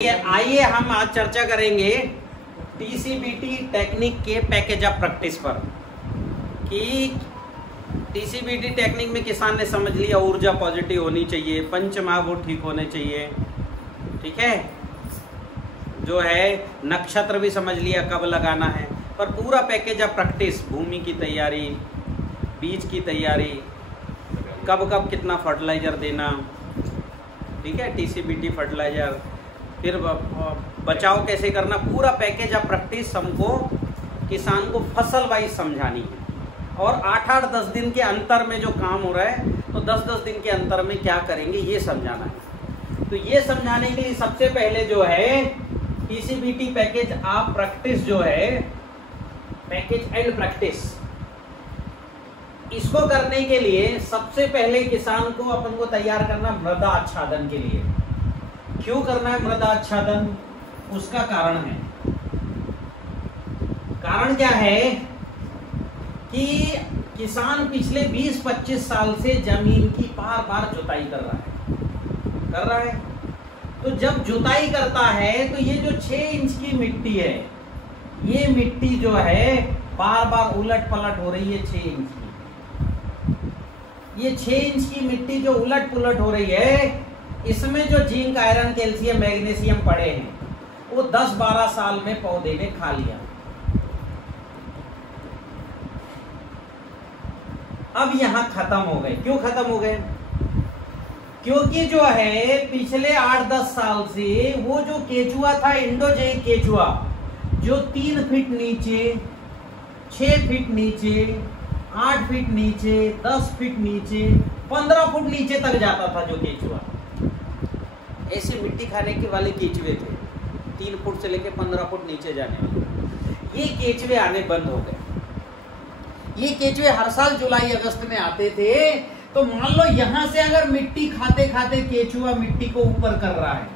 आइए हम आज चर्चा करेंगे टीसीबीटी टेक्निक के पैकेज ऑफ प्रैक्टिस पर कि टीसीबीटी टेक्निक में किसान ने समझ लिया ऊर्जा पॉजिटिव होनी चाहिए, पंच महाभूत ठीक होने चाहिए, ठीक है, जो है नक्षत्र भी समझ लिया कब लगाना है, पर पूरा पैकेज ऑफ प्रैक्टिस, भूमि की तैयारी, बीज की तैयारी, कब कब कितना फर्टिलाइजर देना, ठीक है, टीसीबीटी फर्टिलाइजर, फिर बचाव कैसे करना, पूरा पैकेज ऑफ प्रैक्टिस हमको किसान को फसल वाइज समझानी है। और 8-8 10 दिन के अंतर में जो काम हो रहा है तो 10-10 दिन के अंतर में क्या करेंगे ये समझाना है। तो ये समझाने के लिए सबसे पहले जो है टीसीबीटी पैकेज ऑफ प्रैक्टिस जो है, पैकेज एंड प्रैक्टिस, इसको करने के लिए सबसे पहले किसान को अपन को तैयार करना मृदा आच्छादन के लिए। क्यों करना है मृदा आच्छादन? उसका कारण है। कारण क्या है कि किसान पिछले 20-25 साल से जमीन की बार बार जुताई कर रहा है। तो जब जुताई करता है तो ये जो 6 इंच की मिट्टी है, ये मिट्टी जो है बार बार उलट पलट हो रही है। 6 इंच की, ये 6 इंच की मिट्टी जो उलट पुलट हो रही है, इसमें जो जिंक, आयरन, कैल्शियम, मैग्नीशियम पड़े हैं वो 10-12 साल में पौधे ने खा लिया। अब यहां खत्म हो गए। क्यों खत्म हो गए? क्योंकि जो है पिछले 8-10 साल से वो जो केचुआ था, इंडोजेइक केचुआ, जो 3 फीट नीचे, 6 फीट नीचे, 8 फीट नीचे, 10 फीट नीचे, 15 फुट नीचे तक जाता था जो केचुआ, ऐसे मिट्टी खाने के वाले केचुए थे, 3 फुट से लेकर 15 फुट नीचे जाने वाले। ये केचुए आने बंद हो गए। ये केचुए हर साल जुलाई अगस्त में आते थे। तो मान लो यहां से अगर मिट्टी खाते खाते केचुआ मिट्टी को ऊपर कर रहा है,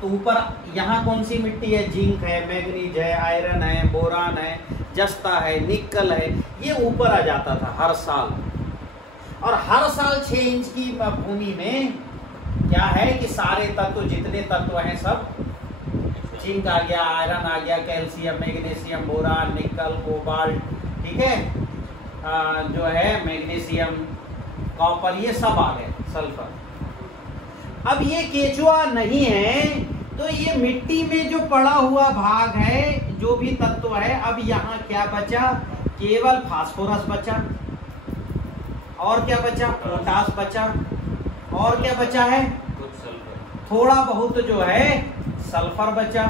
तो ऊपर यहां कौन सी मिट्टी है? जिंक है, मैग्नीज है, आयरन है, बोरान है, जस्ता है, निकल है, ये ऊपर आ जाता था हर साल। और हर साल 6 इंच की भूमि में क्या है कि सारे तत्व, जितने तत्व हैं सब, जिंक आ गया, आयरन आ गया, कैल्शियम, मैग्नीशियम, बोरान, निकल, कोबाल्ट, ठीक है, जो है मैग्नीशियम, कॉपर, ये सब आ गए, सल्फर। अब ये केचुआ नहीं है तो ये मिट्टी में जो पड़ा हुआ भाग है, जो भी तत्व है, अब यहाँ क्या बचा? केवल फास्फोरस बचा। और क्या बचा? पोटास बचा। और क्या बचा है? थोड़ा बहुत जो है सल्फर बचा।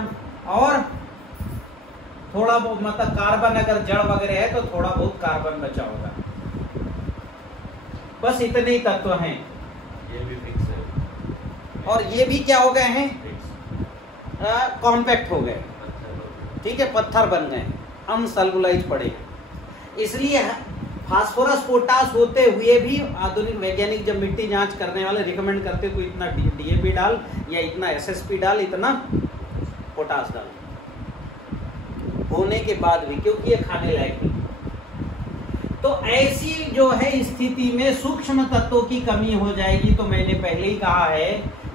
और थोड़ा बहुत मतलब कार्बन, अगर जड़ वगैरह है तो थोड़ा बहुत कार्बन बचा होगा। बस इतने ही तत्व हैं। ये भी फिक्स है। और ये भी क्या हो गए हैं? कॉम्पैक्ट हो गए, ठीक है, पत्थर बन गए, अनसल्फुलाइज पड़े। इसलिए फास्फोरस, पोटास होते हुए भी आधुनिक वैज्ञानिक जब मिट्टी जांच करने वाले रिकमेंड करते कोई इतना डीएपी डाल या इतना एसएसपी डाल, इतना पोटास डाल, होने के बाद भी, क्योंकि ये खाने लायक नहीं। तो ऐसी जो है स्थिति में सूक्ष्म तत्वों की कमी हो जाएगी। तो मैंने पहले ही कहा है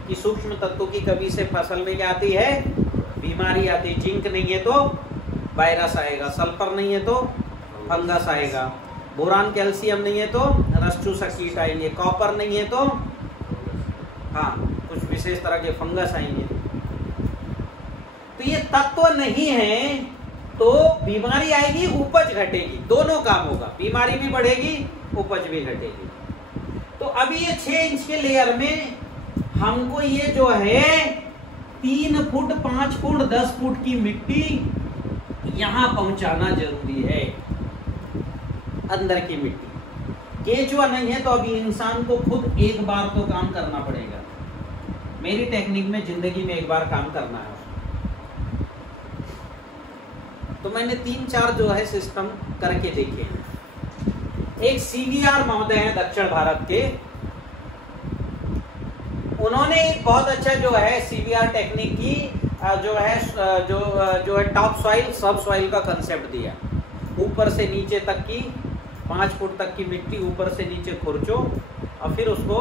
कि सूक्ष्म तत्वों की कमी से फसल में क्या आती है? बीमारी आती है। जिंक नहीं है तो वायरस आएगा, सल्फर नहीं है तो फंगस आएगा, बोरान, कैल्शियम नहीं है तो रस चूसक कीट आएंगे, कॉपर नहीं है तो हाँ कुछ विशेष तरह के फंगस आएंगे। तो ये तत्व नहीं है तो बीमारी आएगी, उपज घटेगी, दोनों काम होगा, बीमारी भी बढ़ेगी, उपज भी घटेगी। तो अभी ये 6 इंच के लेयर में हमको ये जो है 3 फुट, 5 फुट, 10 फुट की मिट्टी यहां पहुंचाना जरूरी है, अंदर की मिट्टी। केचुआ नहीं है तो अभी इंसान को खुद एक बार तो काम करना पड़ेगा। मेरी टेक्निक में जिंदगी में एक बार काम करना है। तो मैंने 3-4 जो है सिस्टम करके देखे। एक सीवीआर महोदय हैं दक्षिण भारत के, उन्होंने एक बहुत अच्छा जो है सीवीआर टेक्निक की जो है टॉप सॉइल, सब सॉइल का कंसेप्ट दिया। ऊपर से नीचे तक की 5 फुट तक की मिट्टी ऊपर से नीचे खुरचो और फिर उसको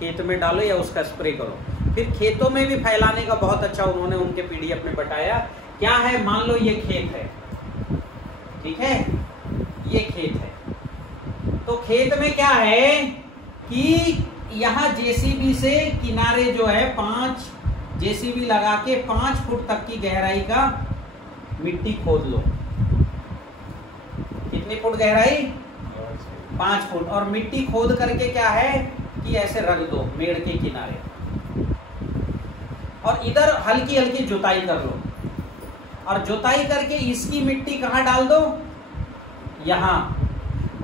खेत में डालो या उसका स्प्रे करो। फिर खेतों में भी फैलाने का बहुत अच्छा उन्होंने उनके पीडीएफ में बताया। क्या है, मान लो ये खेत है, ठीक है, ये खेत है, तो खेत में क्या है कि यहाँ जेसीबी से किनारे जो है 5 जेसीबी लगा के 5 फुट तक की गहराई का मिट्टी खोद लो। कितनी फुट गहराई? 5 फुट। और मिट्टी खोद करके क्या है कि ऐसे रख दो मेड़ के किनारे, और इधर हल्की हल्की जुताई कर लो, और जुताई करके इसकी मिट्टी कहाँ डाल दो? यहाँ।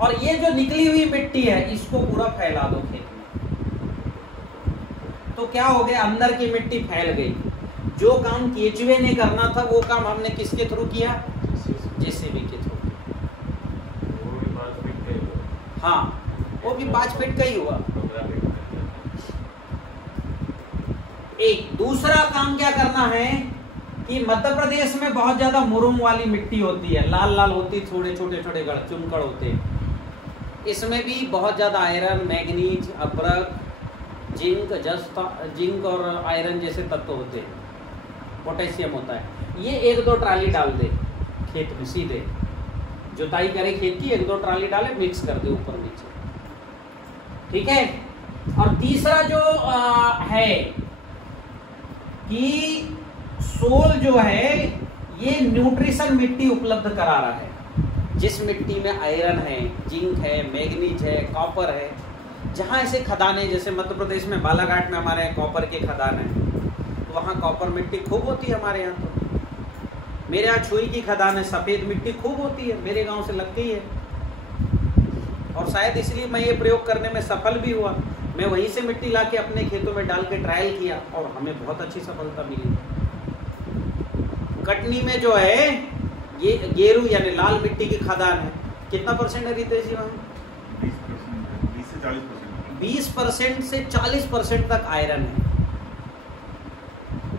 और ये जो निकली हुई मिट्टी है इसको पूरा फैला दो खेत में। तो क्या हो गया, अंदर की मिट्टी फैल गई। जो काम केचुए ने करना था वो काम हमने किसके थ्रू किया? जेसीबी के थ्रू। हाँ, वो भी 5 फीट का ही हुआ। एक दूसरा काम क्या करना है कि मध्य प्रदेश में बहुत ज्यादा मुरुम वाली मिट्टी होती है, लाल लाल होती, थोड़े छोटे छोटे चुनकड़ होते हैं। इसमें भी बहुत ज्यादा आयरन, मैग्नीज, अब्रक, जिंक और आयरन जैसे तत्व होते हैं, पोटेशियम होता है। ये 1-2 ट्राली डाल दे खेत में, सीधे जुताई करे खेत की, 1-2 ट्राली डाले, मिक्स कर दे ऊपर नीचे, ठीक है। और तीसरा जो है कि सोल जो है ये न्यूट्रिशन मिट्टी उपलब्ध करा रहा है। जिस मिट्टी में आयरन है, जिंक है, मैग्नीज है, कॉपर है, जहां ऐसे खदानें, जैसे मध्य प्रदेश में बालाघाट में हमारे यहाँ कॉपर के खदान है, तो वहाँ कॉपर मिट्टी खूब होती है हमारे यहाँ। तो मेरे यहाँ छुई की खदान है, सफेद मिट्टी खूब होती है, मेरे गांव से लग गई है, और शायद इसलिए मैं ये प्रयोग करने में सफल भी हुआ। मैं वहीं से मिट्टी लाके अपने खेतों में डाल के ट्रायल किया और हमें बहुत अच्छी सफलता मिली। कटनी में जो है ये गेरू यानी लाल मिट्टी की खदान है, कितना % है रितेश जी वहाँ? 20% से 40% तक आयरन है।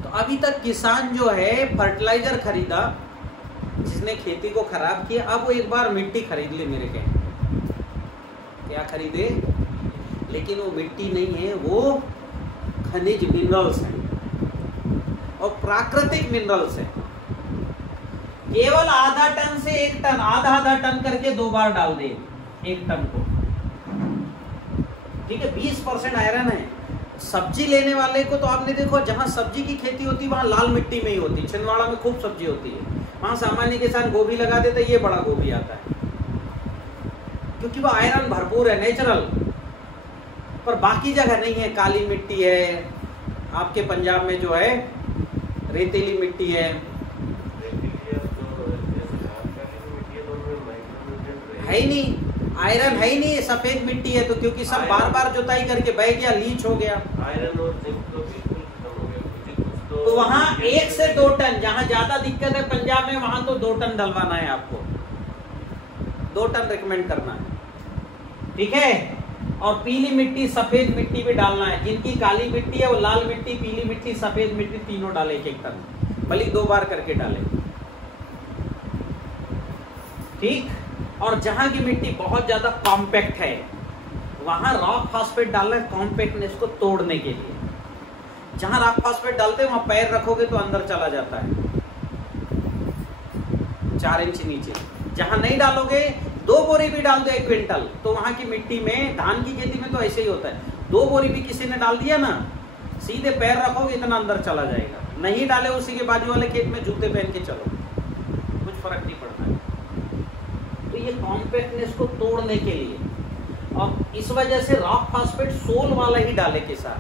तो अभी तक किसान जो है फर्टिलाइजर खरीदा, जिसने खेती को खराब किया, अब वो एक बार मिट्टी खरीद ले मेरे कहने। क्या खरीदे? लेकिन वो मिट्टी नहीं है, वो खनिज मिनरल्स हैं और प्राकृतिक मिनरल्स हैं। केवल आधा टन से 1 टन, आधा टन करके 2 बार डाल दे 1 टन को, ठीक है। 20% आयरन है। सब्जी लेने वाले को तो आपने देखो, जहां सब्जी की खेती होती है वहां लाल मिट्टी में ही होती है। छिंदवाड़ा में खूब सब्जी होती है, वहां सामान्य किसान गोभी लगा देते, ये बड़ा गोभी आता है, क्योंकि वह आयरन भरपूर है, नेचुरल। पर बाकी जगह नहीं है, काली मिट्टी है, आपके पंजाब में जो है रेतीली मिट्टी है ही नहीं, आयरन है ही नहीं, सफेद मिट्टी है। तो क्योंकि सब बार बार जुताई करके बह गया, लीच हो गया, आयरन और जिंक तो बिल्कुल खत्म हो गया। तो वहां 1 से 2 टन, जहां ज्यादा दिक्कत है पंजाब में, वहां तो 2 टन डलवाना है आपको, 2 टन रिकमेंड करना है, ठीक है। और पीली मिट्टी, सफेद मिट्टी भी डालना है। जिनकी काली मिट्टी है वो लाल मिट्टी, पीली मिट्टी, सफेद मिट्टी तीनों डाले 1 टन, भले 2 बार करके डाले, ठीक। और जहां की मिट्टी बहुत ज्यादा कॉम्पैक्ट है वहां रॉक फॉस्फेट डालना है, कॉम्पैक्टनेस को तोड़ने के लिए। जहां रॉक फॉस्फेट डालते हैं वहां पैर रखोगे तो अंदर चला जाता है 4 इंच नीचे। जहां नहीं डालोगे, 2 बोरी भी डाल दो 1 क्विंटल, तो वहां की मिट्टी में, धान की खेती में तो ऐसे ही होता है, 2 बोरी भी किसी ने डाल दिया ना, सीधे पैर रखोगे इतना अंदर चला जाएगा। नहीं डाले उसी के बाजू वाले खेत में जूते पहन के चलो, कुछ फर्क नहीं पड़ता है। तो ये कॉम्पैक्टनेस को तोड़ने के लिए, और इस वजह से रॉक फॉस्फेट सोल वाला ही डाले के साथ।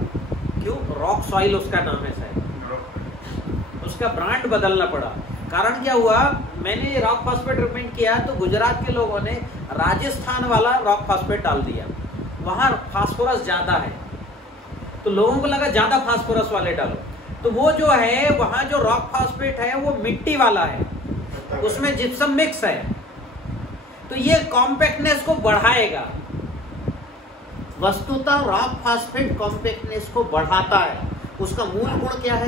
क्यों? रॉक सॉइल उसका नाम है शायद, उसका ब्रांड बदलना पड़ा। कारण क्या हुआ, मैंने रॉक फॉस्फेट रिकमेंड किया तो गुजरात के लोगों ने राजस्थान वाला रॉक फॉस्फेट डाल दिया, वहां फास्फोरस ज्यादा है, तो लोगों को लगा ज्यादा फास्फोरस वाले डालो। तो वो जो है वहां जो रॉक फॉस्फेट है वो मिट्टी वाला है, उसमें जिप्सम मिक्स है, तो ये कॉम्पैक्टनेस को बढ़ाएगा। वस्तुतः रॉक फॉस्फेट कॉम्पैक्टनेस को बढ़ाता है। उसका मूल गुण क्या है?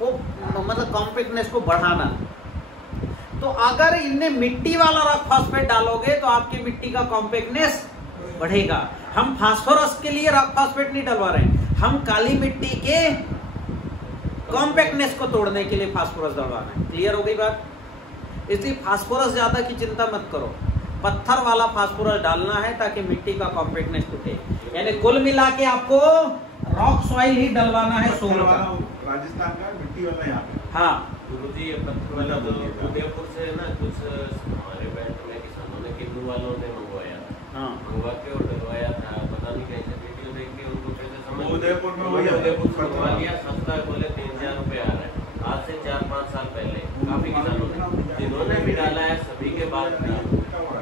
वो मतलब कॉम्पैक्टनेस को बढ़ाना। तो अगर इनने मिट्टी वाला रॉक फॉस्फेट डालोगे तो आपकी मिट्टी का कॉम्पैक्टनेस बढ़ेगा। हम फास्फोरस के लिए रॉक फॉस्फेट नहीं डलवा रहे हैं, हम काली मिट्टी के कॉम्पैक्टनेस को तोड़ने के लिए फास्फोरस डलवाना है। क्लियर हो गई बात? इसलिए फास्फोरस ज्यादा की चिंता मत करो, पत्थर वाला फास्फोरस डालना है ताकि मिट्टी का कॉम्पैक्टनेस टूटे। यानी कुल मिला के आपको रॉक सॉइल ही डलवाना है सोल का। राजस्थान का मिट्टी वाला यहाँ पे। हाँ गुरुजी, ये पत्थर वाला तो उदयपुर से ना कुछ हमारे बैंक में किसानों ने, किन्नू वालों ने मंगवाया था। हाँ मंगवा के और डलवाया था, पता नहीं कैसे वीडियो देख के उनको कैसे समझ उदयपुर में उन्होंने उदयपुर से मंगवा लिया, सस्ता है, बोले 3000 रुपए आ रहा है। आज से 4-5 साल पहले काफी किसानों ने, जिन्होंने भी डाला है सभी के बाद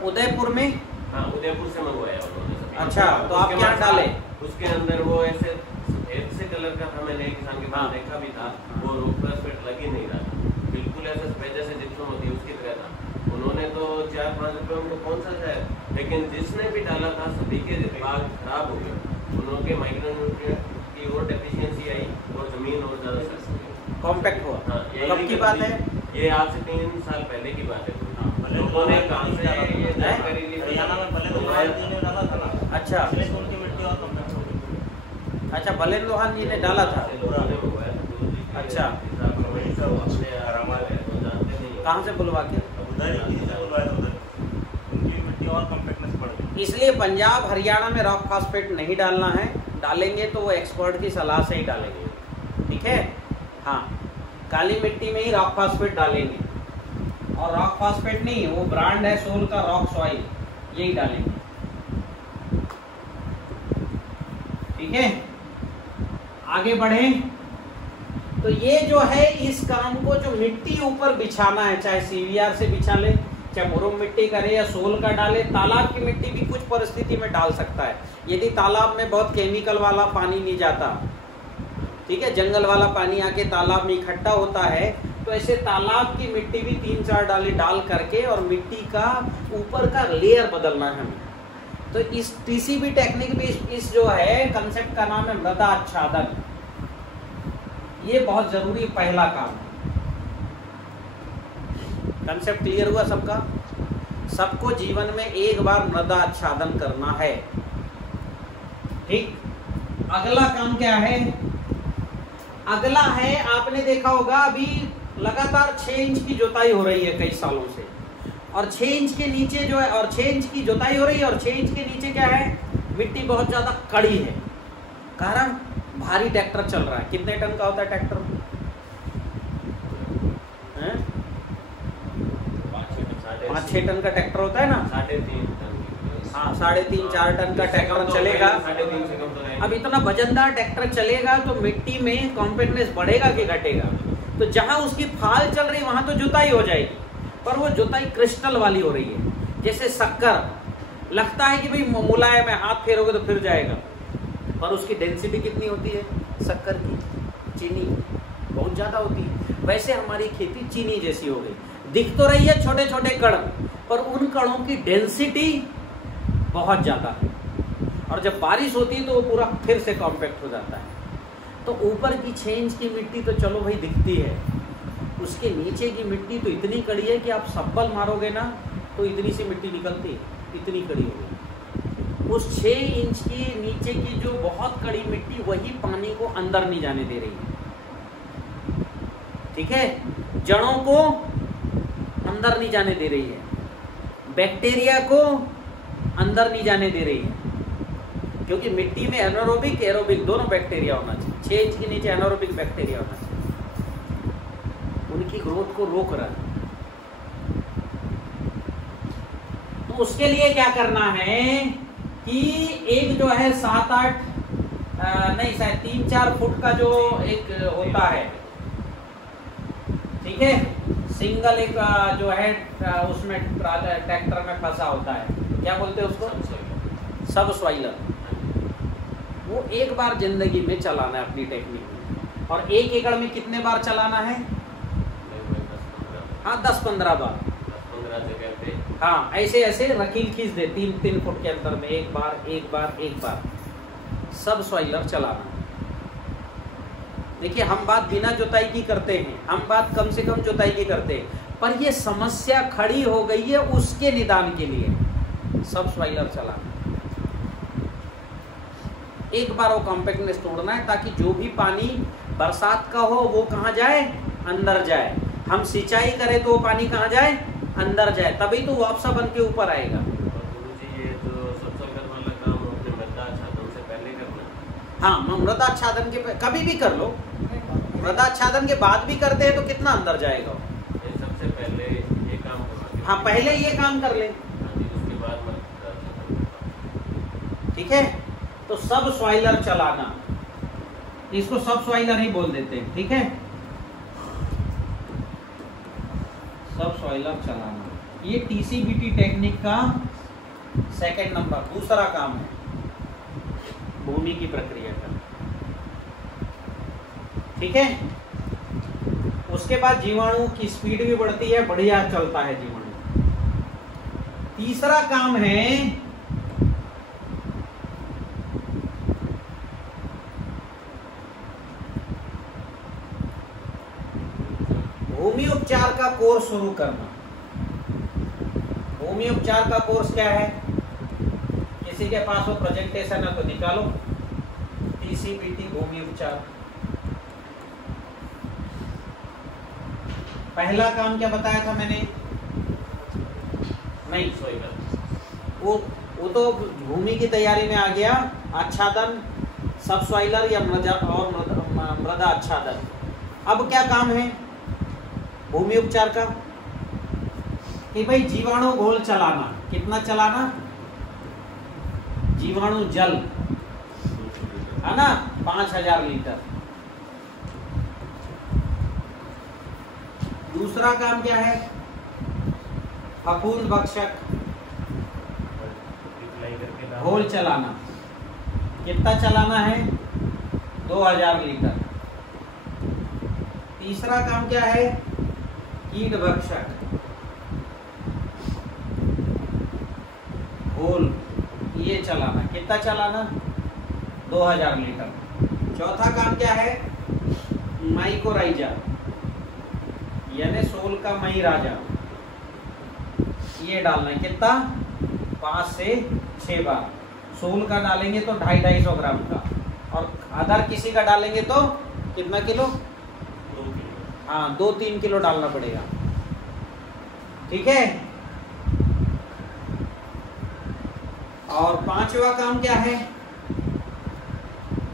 उदयपुर में। हाँ, उदयपुर से मंगवाया उन्होंने सभी। अच्छा, तो आप क्या डाले? उसके अंदर वो ऐसे सफेद से कलर का था, मैंने एक किसान के पास देखा भी था, वो रोग फॉस्फेट लग ही नहीं रहा था, बिल्कुल ऐसे सफेद जैसे जिप्सम होती है उसकी तरह था। उन्होंने तो 4-5 रुपए उनको कौन सा है, लेकिन जिसने भी डाला था सभी के बाग खराब हो गए। उन्होंने माइक्रोन्यूट्रिएंट की और डेफिशिएंसी आई और जमीन और ज्यादा सख्त हुई, कॉम्पैक्ट हुआ। हाँ, कब की बात है? ये आज से 3 साल पहले की बात है। लोगों ने कहाँ से ये जानकारी ली? अच्छा अच्छा, बलेन लोहान जी ने डाला था। अच्छा, कहाँ से बुलवा के? इसलिए पंजाब हरियाणा में रॉक फॉस्फेट नहीं डालना है, डालेंगे तो वो एक्सपर्ट की सलाह से ही डालेंगे। ठीक है? हाँ, काली मिट्टी में ही रॉक फॉस्फेट डालेंगे, और रॉक फॉस्फेट नहीं, वो ब्रांड है सोल का, रॉक सॉइल, यही डालेंगे। ठीक है, आगे बढ़े। तो ये जो है, इस काम को जो मिट्टी ऊपर बिछाना है, चाहे सीवीआर से बिछा ले, चाहे मुरुम मिट्टी करे या सोल का डाले। तालाब की मिट्टी भी कुछ परिस्थिति में डाल सकता है, यदि तालाब में बहुत केमिकल वाला पानी नहीं जाता, ठीक है, जंगल वाला पानी आके तालाब में इकट्ठा होता है, तो ऐसे तालाब की मिट्टी भी 3-4 डाली डाल करके और मिट्टी का ऊपर का लेयर बदलना है हमें। तो इस टीसीबी टेक्निक भी इस जो है कंसेप्ट का नाम है मृदा आच्छादन। ये बहुत जरूरी पहला काम है। कंसेप्ट क्लियर हुआ सबका? सबको जीवन में एक बार मृदा आच्छादन करना है। ठीक, अगला काम क्या है? अगला है, आपने देखा होगा अभी लगातार 6 इंच की जुताई हो रही है कई सालों से, और 6 इंच के नीचे जो है, और 6 इंच की जुताई हो रही है, और 6 इंच के नीचे क्या है? मिट्टी बहुत ज्यादा कड़ी है। कारण भारी ट्रैक्टर चल रहा है। कितने टन का होता है ट्रैक्टर? 5-6 टन का ट्रैक्टर होता है ना? 3.5 टन। हाँ, 3.5-4 टन का ट्रैक्टर चलेगा। 3.5 से कम तो है। अब इतना वजनदार ट्रैक्टर चलेगा तो मिट्टी में कॉम्पैक्टनेस बढ़ेगा कि घटेगा? तो जहां उसकी फाल चल रही वहां तो जुताई हो जाएगी, पर वो जुताई क्रिस्टल वाली हो रही है। जैसे शक्कर लगता है कि भाई मुलायम है, हाथ फेरोगे तो फिर जाएगा, पर उसकी डेंसिटी कितनी होती है शक्कर की? चीनी बहुत ज्यादा होती है। वैसे हमारी खेती चीनी जैसी हो गई, दिख तो रही है छोटे छोटे कण, पर उन कणों की डेंसिटी बहुत ज्यादा है, और जब बारिश होती है तो वो पूरा फिर से कॉम्पैक्ट हो जाता है। तो ऊपर की 6 इंच की मिट्टी तो चलो भाई दिखती है, उसके नीचे की मिट्टी तो इतनी कड़ी है कि आप सब्बल मारोगे ना तो इतनी सी मिट्टी निकलती, इतनी कड़ी हो गई। उस 6 इंच की नीचे की जो बहुत कड़ी मिट्टी, वही पानी को अंदर नहीं जाने दे रही है। ठीक है, जड़ों को अंदर नहीं जाने दे रही है, बैक्टीरिया को अंदर नहीं जाने दे रही है, क्योंकि मिट्टी में एनारोबिक एरोबिक दोनों बैक्टीरिया होना चाहिए। 6 इंच के नीचे एनारोबिक बैक्टीरिया होना चाहिए, उनकी ग्रोथ को रोक रहा है। तो उसके लिए क्या करना है कि एक जो है 7-8 नहीं शायद 3-4 फुट का जो एक होता है, ठीक है, सिंगल एक जो है उसमें ट्रैक्टर में फंसा होता है, क्या बोलते हैं उसको? सब सॉइलर। वो एक बार जिंदगी में चलाना है अपनी टेक्निक में। और 1 एकड़ में कितने बार चलाना है? हाँ, 10-15 बार। 10-15 जगह पे हाँ, ऐसे ऐसे रकील खींच दे 3-3 फुट के अंतर में, एक बार सब सॉइलर चलाना। देखिए, हम बात बिना जुताई की करते हैं, हम बात कम से कम जुताई की करते हैं, पर ये समस्या खड़ी हो गई है, उसके निदान के लिए सब सॉइलर चलाना। एक बार वो कॉम्पैक्टनेस तोड़ना है, ताकि जो भी पानी बरसात का हो वो कहाँ जाए, अंदर जाए। हम सिंचाई करें तो वो पानी कहाँ जाए, अंदर जाए, तभी तो वापसा बन के ऊपर आएगा। ये जो सबसॉइलर वाला काम अपने मृदा आच्छादन से पहले करना है। हाँ, मृदा आच्छादन के कभी भी कर लो, मृदा आच्छादन के बाद भी करते हैं तो कितना अंदर जाएगा। ये सबसे पहले ये काम करना। हाँ, पहले ये काम कर ले, उसके बाद मृदा आच्छादन। ठीक है। तो सब सॉइलर चलाना, इसको सब सॉइलर ही बोल देते हैं, ठीक है। सब सॉइलर चलाना, ये टीसीबीटी टेक्निक का सेकंड नंबर दूसरा काम है भूमि की प्रक्रिया का, ठीक है। उसके बाद जीवाणु की स्पीड भी बढ़ती है, बढ़िया चलता है जीवाणु। तीसरा काम है भूमि उपचार का कोर्स शुरू करना। भूमि उपचार का कोर्स क्या है, किसी के पास वो प्रेजेंटेशन है तो निकालो, टीसीबीटी भूमि उपचार। पहला काम क्या बताया था मैंने, नहीं वो तो भूमि की तैयारी में आ गया, आच्छादन, सब सॉइलर या मृदा आच्छादन। अब क्या काम है भूमि उपचार का, कि भाई जीवाणु घोल चलाना। कितना चलाना, जीवाणु जल है ना, 5000 लीटर। दूसरा काम क्या है, फफूंद भक्षक घोल चलाना। कितना चलाना है, 2000 लीटर। तीसरा काम क्या है, कीट भक्षक घोल, ये चलाना। कितना चलाना, 2000 लीटर। चौथा काम क्या है, माइकोराइजा यानी सोल का मई राजा, ये डालना है। कितना, 5 से 6 बार। सोल का डालेंगे तो 250-250 ग्राम का, और अदर किसी का डालेंगे तो कितना किलो, 2 किलो। हाँ, 2-3 किलो डालना पड़ेगा, ठीक है। और पांचवा काम क्या है,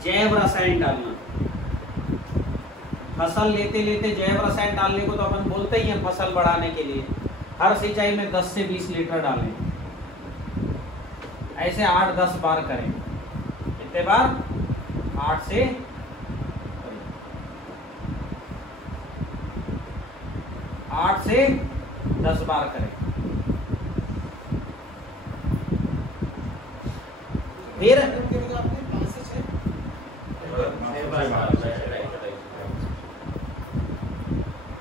जैव रसायन डालना। फसल लेते लेते जैव रसायन डालने को तो अपन बोलते ही हैं फसल बढ़ाने के लिए। हर सिंचाई में 10 से 20 लीटर डालें, ऐसे 8-10 बार करें। कितने बार, 8 से 10 बार करें।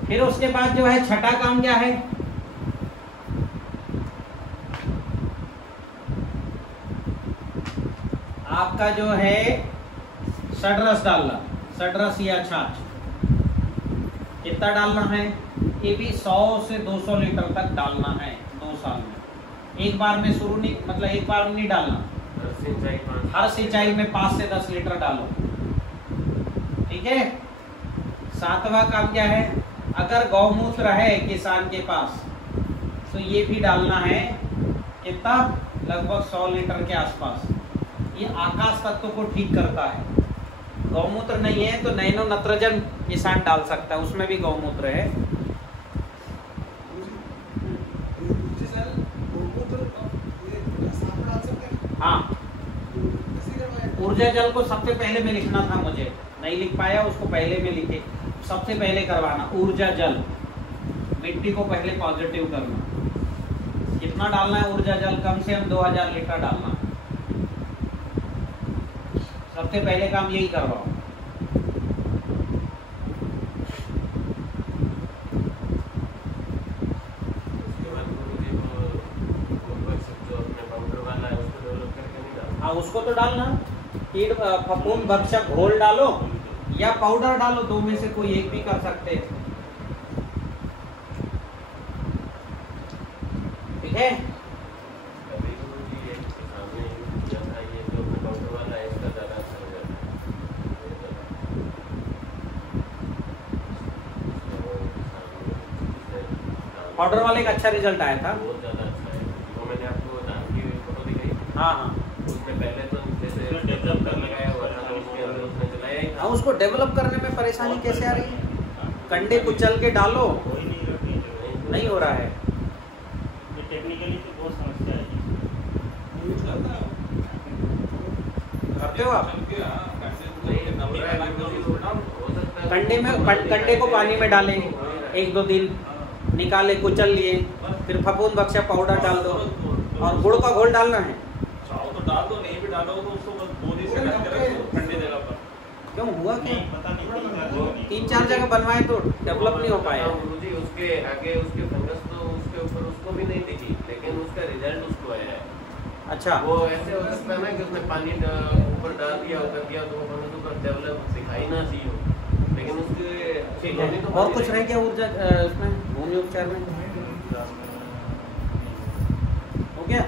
फिर उसके बाद जो है छठा काम क्या है, आपका जो है षडरस डालना। षडरस या छाछ कितना डालना है, ये भी 100 से 200 लीटर तक डालना है 2 साल में। एक बार में शुरू नहीं, मतलब एक बार में नहीं डालना, हर सिंचाई में 5 से 10 लीटर डालो, ठीक है। सातवां काम क्या है, अगर गौमूत्र है किसान के पास तो ये भी डालना है। कितना, लगभग 100 लीटर के आसपास। ये आकाश तत्व को ठीक करता है। गौमूत्र नहीं है तो नैनो नत्रजन किसान डाल सकता है, उसमें भी गौमूत्र है। हाँ, ऊर्जा जल को सबसे पहले में लिखना था, मुझे नहीं लिख पाया, उसको पहले में लिखे। सबसे पहले करवाना ऊर्जा जल, मिट्टी को पहले पॉजिटिव करना। कितना डालना है ऊर्जा जल, कम से कम 2000 लीटर डालना। सबसे पहले काम यही करवाओ। हाँ, उसको तो डालना, कीट फफूंद भक्षक घोल डालो या पाउडर डालो, 2 में से कोई एक भी कर सकते हैं, ठीक है। पाउडर वाले का अच्छा रिजल्ट आया था। बहुत ज्यादा अच्छा है। वो मैंने आपको धान की फोटो दिखाई, हाँ हाँ, उसमें पहले तो जैसे डेवलप कर लगाया हुआ था, तो उसके अंदर उसने चलाया ही था। हाँ, उसको डेवलप करने में परेशानी कैसे आ रही है? कंडे कुचल के डालो, नहीं हो रहा है। टेक्निकली तो बहुत समस्या है। करते हो आप? कंडे कंडे को पानी में डालें, 1-2 दिन निकाले, कुचल लिए, फिर फफूंद बख्शा पाउडर डाल दो और गुड़ का घोल डालना है। चाहो तो डाल दो, नहीं भी डालो तो उसको बस 2 दिन से रख के रखो ठंडी जगह पर। क्यों हुआ क्या? पता नहीं 3-4 जगह बनवाए तो डेवलप नहीं हो पाया। गुरुजी उसके आगे उसके फंगस तो उसके ऊपर उसको भी नहीं दिखी, लेकिन उसका रिजल्ट उसको आया है। अच्छा, वो ऐसे हो सकता है ना कि उसने पानी ऊपर डाल दिया कर दिया तो वो फंगस ऊपर डेवलप दिखाई ना सी हो, लेकिन उसके ठीक है। और कुछ रह गया ऊर्जा उसमें भूमि उपचार में? हो गया।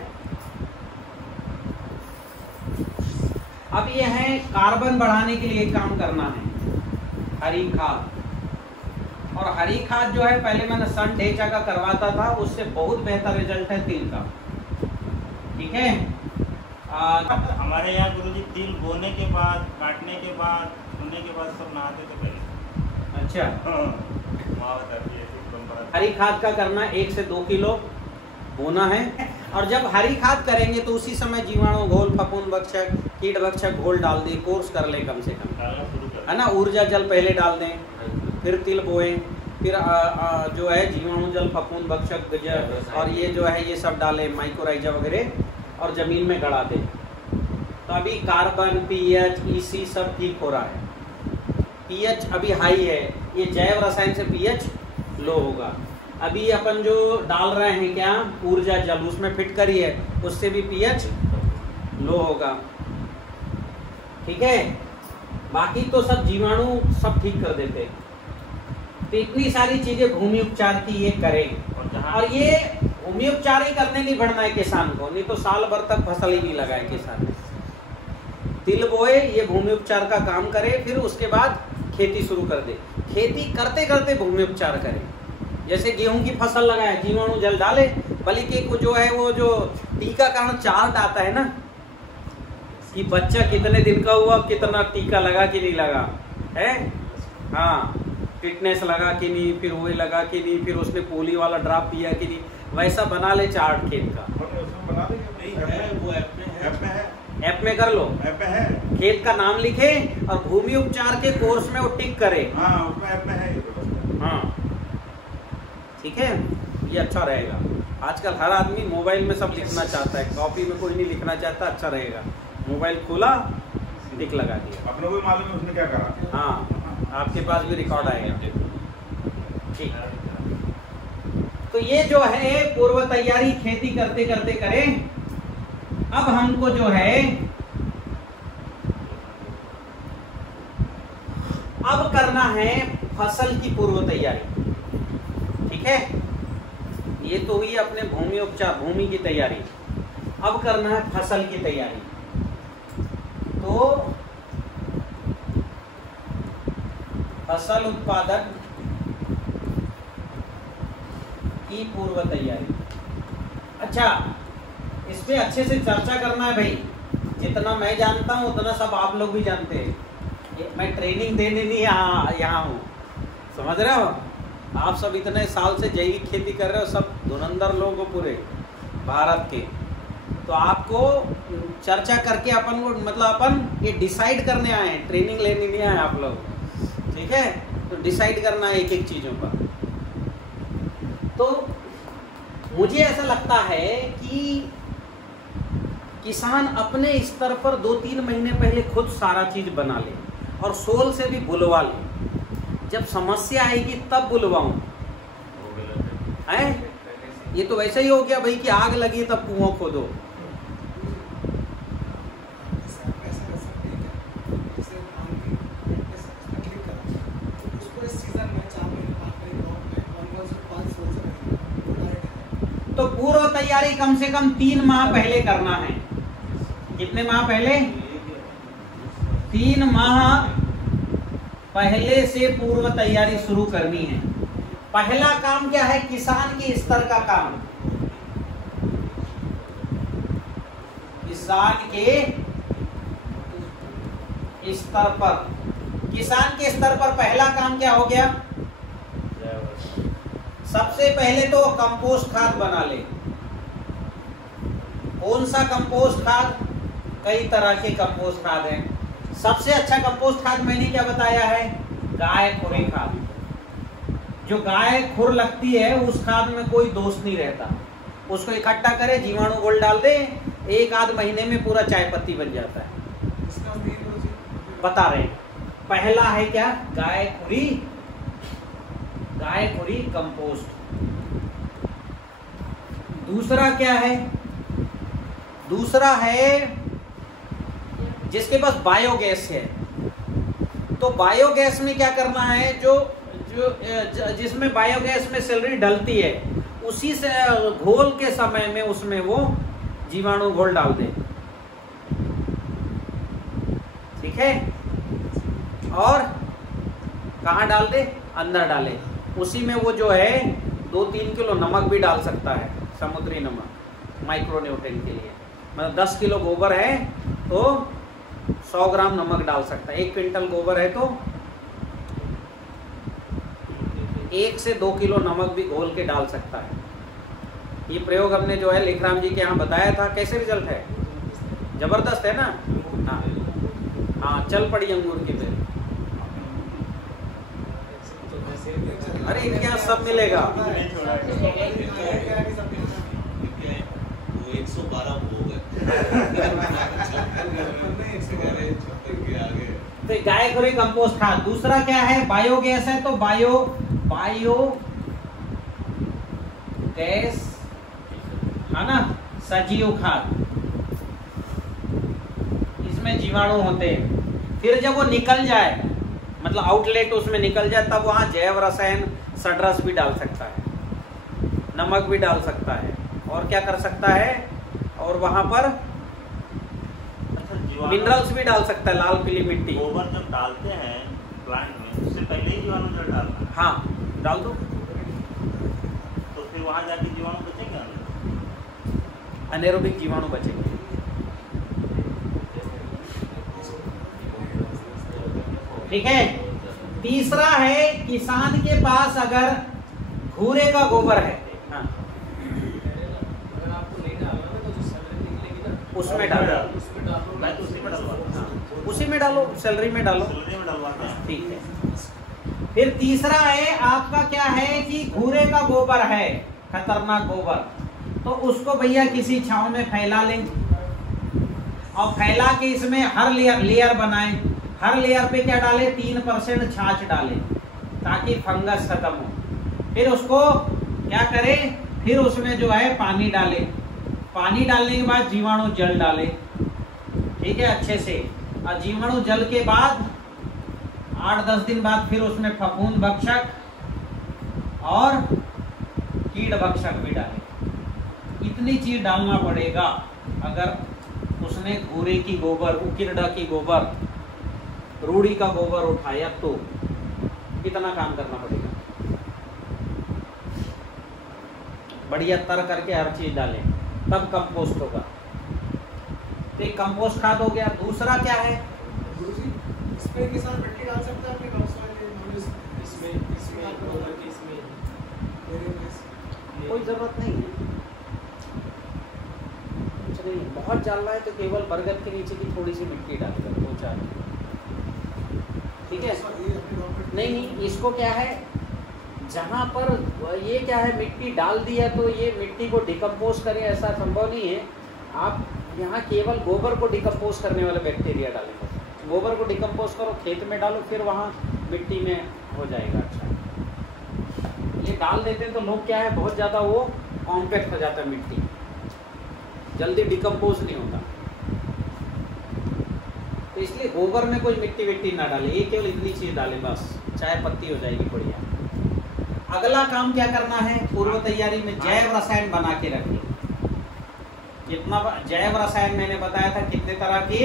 अब ये है कार्बन बढ़ाने के लिए काम करना है, हरी खाद। और हरी खाद जो है पहले मैंने सन ढेचा का करवाता था, उससे बहुत बेहतर रिजल्ट है तिल का। ठीक है। हमारे यहाँ गुरुजी तिल बोने के बाद, काटने के बाद, धोने के बाद सब नहाते थे पहले। अच्छा, वहाँ बताती है परंपरा। हरी खाद का करना 1 से 2 किलो बोना है। और जब हरी खाद करेंगे तो उसी समय जीवाणु घोल, फफूंद भक्षक, कीट भक्षक घोल डाल दें, कोर्स कर ले कम से कम, डालना शुरू कर, है ना। ऊर्जा जल पहले डाल दें, फिर तिल बोएं, फिर जो है जीवाणु जल, फफूंद भक्षक और ये जो है ये सब डालें, माइक्रोराइजा वगैरह, और जमीन में गड़ा दें। तो अभी कार्बन, पीएच, ईसी सब ठीक हो रहा है। पीएच अभी हाई है, ये जैव रसायन से पीएच लो होगा। अभी अपन जो डाल रहे हैं क्या, ऊर्जा जल, उसमें फिट करिए, उससे भी पीएच लो होगा। ठीक है। बाकी तो सब जीवाणु सब ठीक कर देते। तो इतनी सारी चीजें भूमि उपचार की ये करें। और ये भूमि उपचार ही करने नहीं बढ़ना है किसान को, नहीं तो साल भर तक फसल ही नहीं लगाए किसान। तिल बोए, ये भूमि उपचार का काम करे, फिर उसके बाद खेती शुरू कर दे। खेती करते करते भूमि उपचार करें। जैसे गेहूं की फसल लगाए, जीवाणु जल डाले, बल्कि को जो है वो जो टीकाकरण चार्ट आता है ना, कि बच्चा कितने दिन का हुआ, कितना टीका लगा कि नहीं लगा है, हाँ, टिटनेस लगा कि नहीं, फिर वो लगा कि नहीं, फिर उसने पोली वाला ड्रॉप दिया कि नहीं, वैसा बना ले चार्ट खेत का। ऐप में कर लो, ऐप में है, खेत का नाम लिखे और भूमि उपचार के कोर्स में वो टिक करे। हाँ उसमें ऐप में है ये व्यवस्था। हाँ, ठीक है, ये अच्छा रहेगा। आजकल हर आदमी मोबाइल में सब लिखना चाहता है, कॉपी में कोई नहीं लिखना चाहता। अच्छा रहेगा, मोबाइल खोला, टिक लगा दिया, अपने को भी मालूम है उसने क्या करा। हाँ, आपके पास भी रिकॉर्ड आएगा। ठीक, तो ये जो है पूर्व तैयारी खेती करते करते करें। अब हमको जो है अब करना है फसल की पूर्व तैयारी। ठीक है, ये तो हुई अपने भूमि उपचार, भूमि की तैयारी। अब करना है फसल की तैयारी। तो फसल उत्पादन की पूर्व तैयारी। अच्छा, इस पे अच्छे से चर्चा करना है भाई। जितना मैं जानता हूँ उतना सब आप लोग भी जानते हैं। मैं ट्रेनिंग देने नहीं यहाँ हूँ, समझ रहे हो। आप सब इतने साल से जैविक खेती कर रहे हो, सब धुरंधर लोग हो पूरे भारत के। तो आपको चर्चा करके अपन को, मतलब अपन ये डिसाइड करने आए हैं, ट्रेनिंग लेने नहीं आए आप लोग। ठीक है, तो डिसाइड करना है एक एक चीजों पर। तो मुझे ऐसा लगता है कि किसान अपने स्तर पर 2-3 महीने पहले खुद सारा चीज बना ले और सोल से भी बुलवा ले। जब समस्या आएगी तब बुलवाऊं, है? ये तो वैसे ही हो गया भाई कि आग लगी तब कुआं खोदो। तो पूर्व तैयारी कम से कम 3 माह पहले करना है। कितने माह पहले? 3 माह पहले से पूर्व तैयारी शुरू करनी है। पहला काम क्या है? किसान के स्तर का काम। किसान के स्तर पर, किसान के स्तर पर पहला काम क्या हो गया? सबसे पहले तो कंपोस्ट खाद बना ले। कौन सा कंपोस्ट खाद? कई तरह के कंपोस्ट खाद हैं। सबसे अच्छा कंपोस्ट खाद मैंने क्या बताया है? गाय खुरी खाद। जो गाय खुर लगती है उस खाद में कोई दोष नहीं रहता। उसको इकट्ठा करे, जीवाणु घोल डाल दे, एक आध महीने में पूरा चाय पत्ती बन जाता है। बता रहे हैं। पहला है क्या? गाय खुरी कंपोस्ट। दूसरा क्या है? दूसरा है जिसके पास बायोगैस है, तो बायोगैस में क्या करना है? जिसमें बायोगैस में सैलरी डलती है, उसी से घोल के समय में उसमें वो जीवाणु घोल डाल दे। ठीक है? और कहाँ डाल दे? अंदर डाले। उसी में वो जो है 2-3 किलो नमक भी डाल सकता है, समुद्री नमक, माइक्रोन्यूट्रिएंट के लिए। मतलब 10 किलो गोबर है तो 100 ग्राम नमक डाल सकता है। 1 क्विंटल गोबर है तो 1 से 2 किलो नमक भी घोल के डाल सकता है। ये प्रयोग हमने जो है लेखराम जी के यहाँ बताया था। कैसे रिजल्ट है? जबरदस्त है ना? हाँ हाँ, चल पड़ी अंगूर की बेल। अरे इनके यहाँ सब मिलेगा। 112 हो गए। तो गाय खुरी कंपोस्ट खाद। दूसरा क्या है? बायोगैस है तो गैस है ना, सजीव खाद। इसमें जीवाणु होते हैं। फिर जब वो निकल जाए, मतलब आउटलेट उसमें निकल जाए, तब वहां जैव रसायन सडरस भी डाल सकता है, नमक भी डाल सकता है, और क्या कर सकता है? और वहां पर मिनरल्स भी डाल सकता है, लाल पीली मिट्टी। गोबर जब डालते हैं प्लांट में, उससे पहले ही जीवाणु जड़ डालना है। हाँ, डाल दो। तो फिर वहां जाके जीवाणु बचेंगे, अनेरोबिक जीवाणु बचेंगे। ठीक है? तीसरा है, किसान के पास अगर घूरे का गोबर है, हाँ, उसमें डालो, उसी में डालो, सैलरी में डालो। ठीक है। फिर तीसरा है आपका क्या है कि घूरे का गोबर है, खतरनाक गोबर, तो उसको भैया किसी छांव में फैला लें, और फैला के इसमें हर लेयर बनाएं। हर लेयर पे क्या डालें? 3% छाछ डालें, ताकि फंगस खत्म हो। फिर उसको क्या करें? फिर उसमें जो है पानी डालें। पानी डालने के बाद जीवाणु जल डालें। ठीक है, अच्छे से। और जीवाणु जल के बाद 8-10 दिन बाद फिर उसमें फफूंद भक्षक और कीट भक्षक भी डालें। इतनी चीज डालना पड़ेगा। अगर उसने घूरे की गोबर, उकिरडा की गोबर, रूढ़ी का गोबर उठाया तो कितना काम करना पड़ेगा। बढ़िया तर करके हर चीज डालें, तब कंपोस्ट होगा। तो एक कंपोस्ट खाद हो गया। दूसरा क्या है? इसमें किसान मिट्टी डाल सकता है अपने कोई जरूरत नहीं है, कुछ नहीं। बहुत डालना है तो केवल बरगद के नीचे की थोड़ी सी मिट्टी डालकर 2-4। ठीक है? नहीं, इसको क्या है, जहां पर ये क्या है, मिट्टी डाल दिया तो ये मिट्टी को डिकम्पोज करें, ऐसा संभव नहीं है। आप यहाँ केवल गोबर को डिकम्पोज करने वाले बैक्टीरिया डालेंगे। गोबर को डिकम्पोज करो, खेत में डालो, फिर वहाँ मिट्टी में हो जाएगा। अच्छा, ये डाल देते हैं तो लोग क्या है, बहुत ज़्यादा वो कॉम्पैक्ट हो जाता है, मिट्टी जल्दी डिकम्पोज नहीं होता। तो इसलिए गोबर में कोई मिट्टी विट्टी ना डाले, ये केवल इतनी चीज डाले बस, चाय पत्ती हो जाएगी बढ़िया। अगला काम क्या करना है? पूर्व तैयारी में जैव रसायन बना के रखें। कितना जैव रसायन मैंने बताया था, कितने तरह के?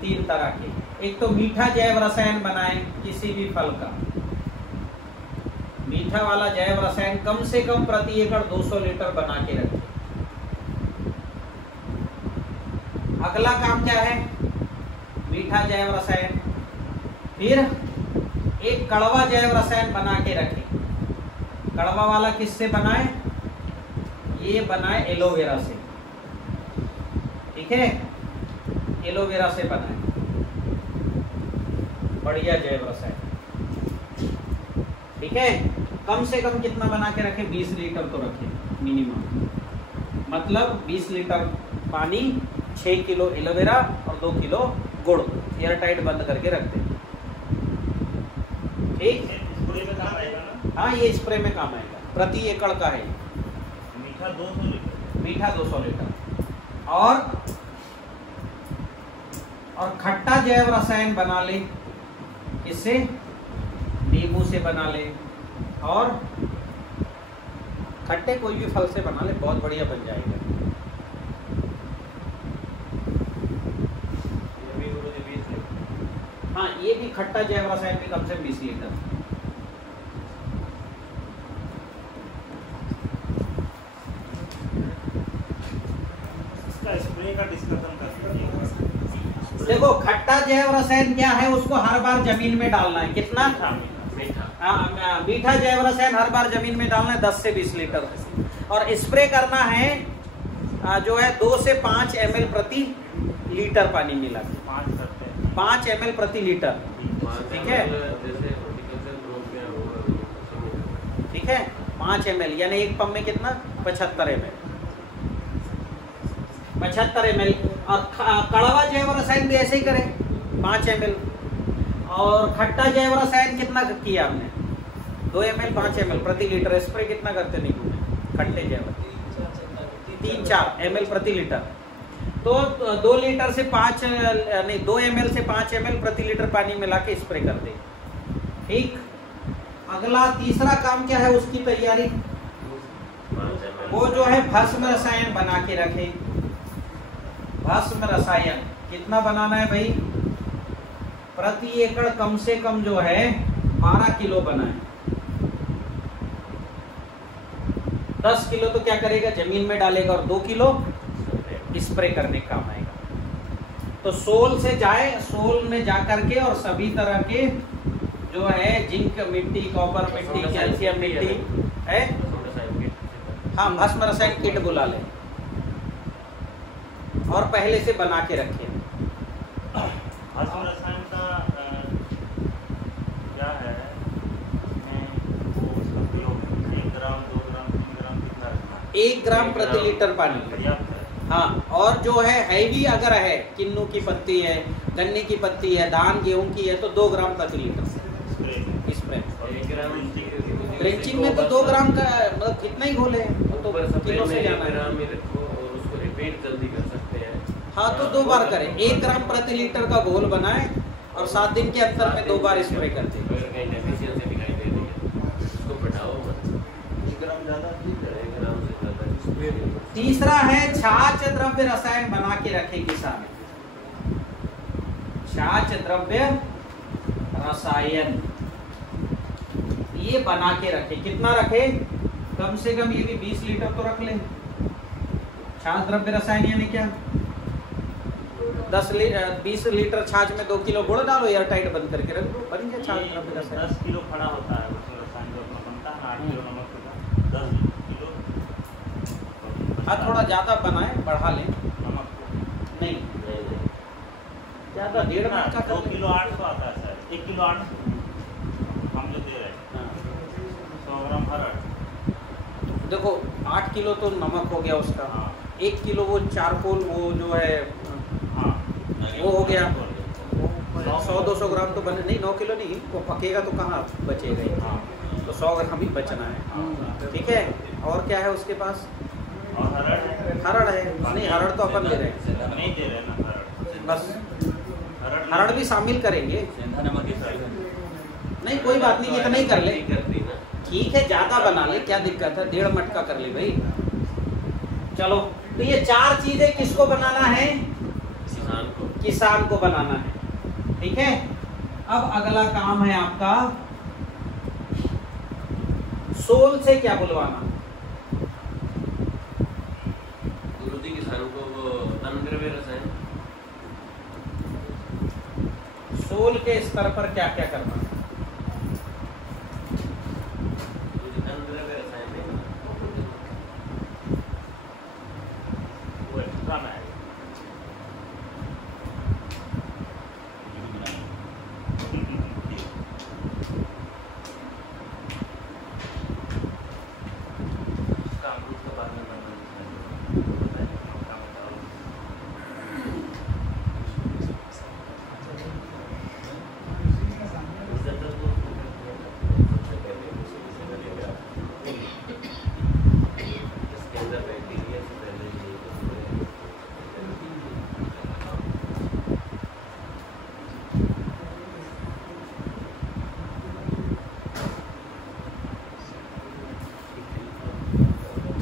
3 तरह के। एक तो मीठा जैव रसायन बनाएं किसी भी फल का, मीठा मीठा वाला जैव रसायन कम से कम प्रति एकड़ 200 लीटर बना के रखें। अगला काम क्या है? मीठा जैव रसायन। फिर एक कड़वा जैव रसायन बना के रखें। कड़वा वाला किससे बनाए? ये बनाए एलोवेरा से, ठीक है, एलोवेरा से बनाए बढ़िया जैव रसायन, ठीक है। कम से कम कितना बना के रखें? 20 लीटर तो रखें मिनिमम, मतलब 20 लीटर पानी, 6 किलो एलोवेरा और 2 किलो गुड़, एयर टाइट बंद करके रख दें, ठीक। स्प्रे में काम आएगा ना? हाँ, ये स्प्रे में काम आएगा। प्रति एकड़ का है मीठा 200 लीटर। मीठा 200 लीटर। और खट्टा जैव रसायन बना ले, इससे नींबू से बना ले, और खट्टे कोई भी फल से बना ले, बहुत बढ़िया बन जाएगा। ये भी गुरुजी 20 लीटर। हाँ, ये भी खट्टा जैव रसायन भी कम से 20 लीटर। इसका स्प्रे का डिस्कशन कर लीजिए। देखो, खट्टा जैव रसायन क्या है, उसको हर बार जमीन में डालना है। कितना? मीठा। मीठा जैव रसायन हर बार जमीन में डालना है 10 से 20 लीटर, और स्प्रे करना है जो है 2 से 5 ml प्रति लीटर पानी मिला के, 5 ml प्रति लीटर, ठीक है, जैसे हॉर्टिकल्चर ग्रोथ में होगा, ठीक है। 5 ml यानी एक पंप में कितना? 75 ml, 75 ml। और कड़वा जैव रसायन भी ऐसे ही करें, 5 ml। और खट्टा जैव रसायन कितना किया हमने? 2 ml 5 ml प्रति लीटर। स्प्रे कितना करते नींबू में? खट्टे जैव 3-4 ml प्रति लीटर। तो 2 लीटर से 5 नहीं 2 ml से 5 ml प्रति लीटर पानी मिला के स्प्रे कर दे, ठीक। अगला तीसरा काम क्या है उसकी तैयारी? वो जो है भस्म रसायन बना के रखे। भस्म रसायन कितना बनाना है भाई? प्रति एकड़ कम से कम जो है 12 किलो बनाए। 10 किलो तो क्या करेगा? जमीन में डालेगा, और 2 किलो स्प्रे करने का काम आएगा। तो सोल से जाए, सोल में जा करके और सभी तरह के जो है जिंक मिट्टी, कॉपर मिट्टी, कैल्शियम मिट्टी है, हाँ, भस्म रसायन किट बुला ले और पहले से बना के रखे। भस्म रसायन का क्या है? इसमें वो उसका प्रयोग 1 ग्राम, 2 ग्राम, 3 ग्राम कितना रखना है? 1 ग्राम प्रति लीटर पानी। पर्याप्त है। हाँ, और जो है हैवी अगर है, किन्नू की पत्ती है, गन्ने की पत्ती है, धान गेहूं की है, तो 2 ग्राम प्रति लीटर स्प्रे। 1 ग्राम ड्रेंचिंग में तो 2 ग्राम का मतलब कितना ही घोले, तो किलो से जाना है। ग्राम ही रखो और उसको रिपीट जल्दी कर सकते हैं। हाँ, तो 2 बार करें। 1 ग्राम प्रति लीटर का घोल बनाए और 7 दिन के अंतर में 2 बार स्प्रे कर दे। अगर कहीं डेफिशिएंसी दिखाई दे रही है उसको बढ़ाओ मत। 1 ग्राम ज्यादा ठीक है, 1 ग्राम से ज्यादा। तीसरा है छाछ द्रव्य रसायन बना के रखे किसान। छाछ द्रव्य रसायन ये बना के रखे। कितना रखे? कम से कम ये भी 20 लीटर तो रख ले। छाछ द्रव्य रसायन यानी क्या? 20 लीटर छाछ में 2 किलो गुड़ डालो, एयर टाइट बंद करके रख दो, बन गया छाछ द्रव्य रसायन। 10 किलो खड़ा होता है उसमें रसायन जो अपना बनता है, 8 किलो नमक होगा, 10 किलो। हाँ, थोड़ा ज्यादा बनाए, बढ़ा ले। नमक नहीं ज्यादा, 1.5 मिनट का 2 किलो 800 आता है सर, 1 किलो 800 हम जो दे रहे हैं। हाँ। 100 ग्राम हरड़। देखो 8 किलो तो नमक हो गया उसका। हाँ। 1 किलो वो चारकोल, वो जो है हाँ, वो हो गया। 100-200 ग्राम तो बने नहीं, 9 किलो नहीं, वो पकेगा तो कहाँ बचेगा ही। हाँ। तो 100 ग्राम ही बचना है, ठीक है। और क्या है उसके पास? और हरड़ है। हरड़ है। नहीं, हरड़ तो अपन दे रहे हैं, नहीं दे रहे ना हरड़। बस हरड़ हरड़ भी शामिल करेंगे। नहीं, कोई बात नहीं, इतना ही कर ले, करती ना। ठीक है। ज्यादा बना ले, क्या दिक्कत है? 1.5 मटका कर ले भाई। चलो, तो ये 4 चीजें किसको बनाना है? किसान को बनाना है, ठीक है। अब अगला काम है आपका सोल से क्या बुलवाना? गुरुजी किसान को वो अंडरवेयर रसायन, सोल के स्तर पर क्या क्या करना? अंडरवेयर रसायन नहीं, वो एक्स्ट्रा में आएगा।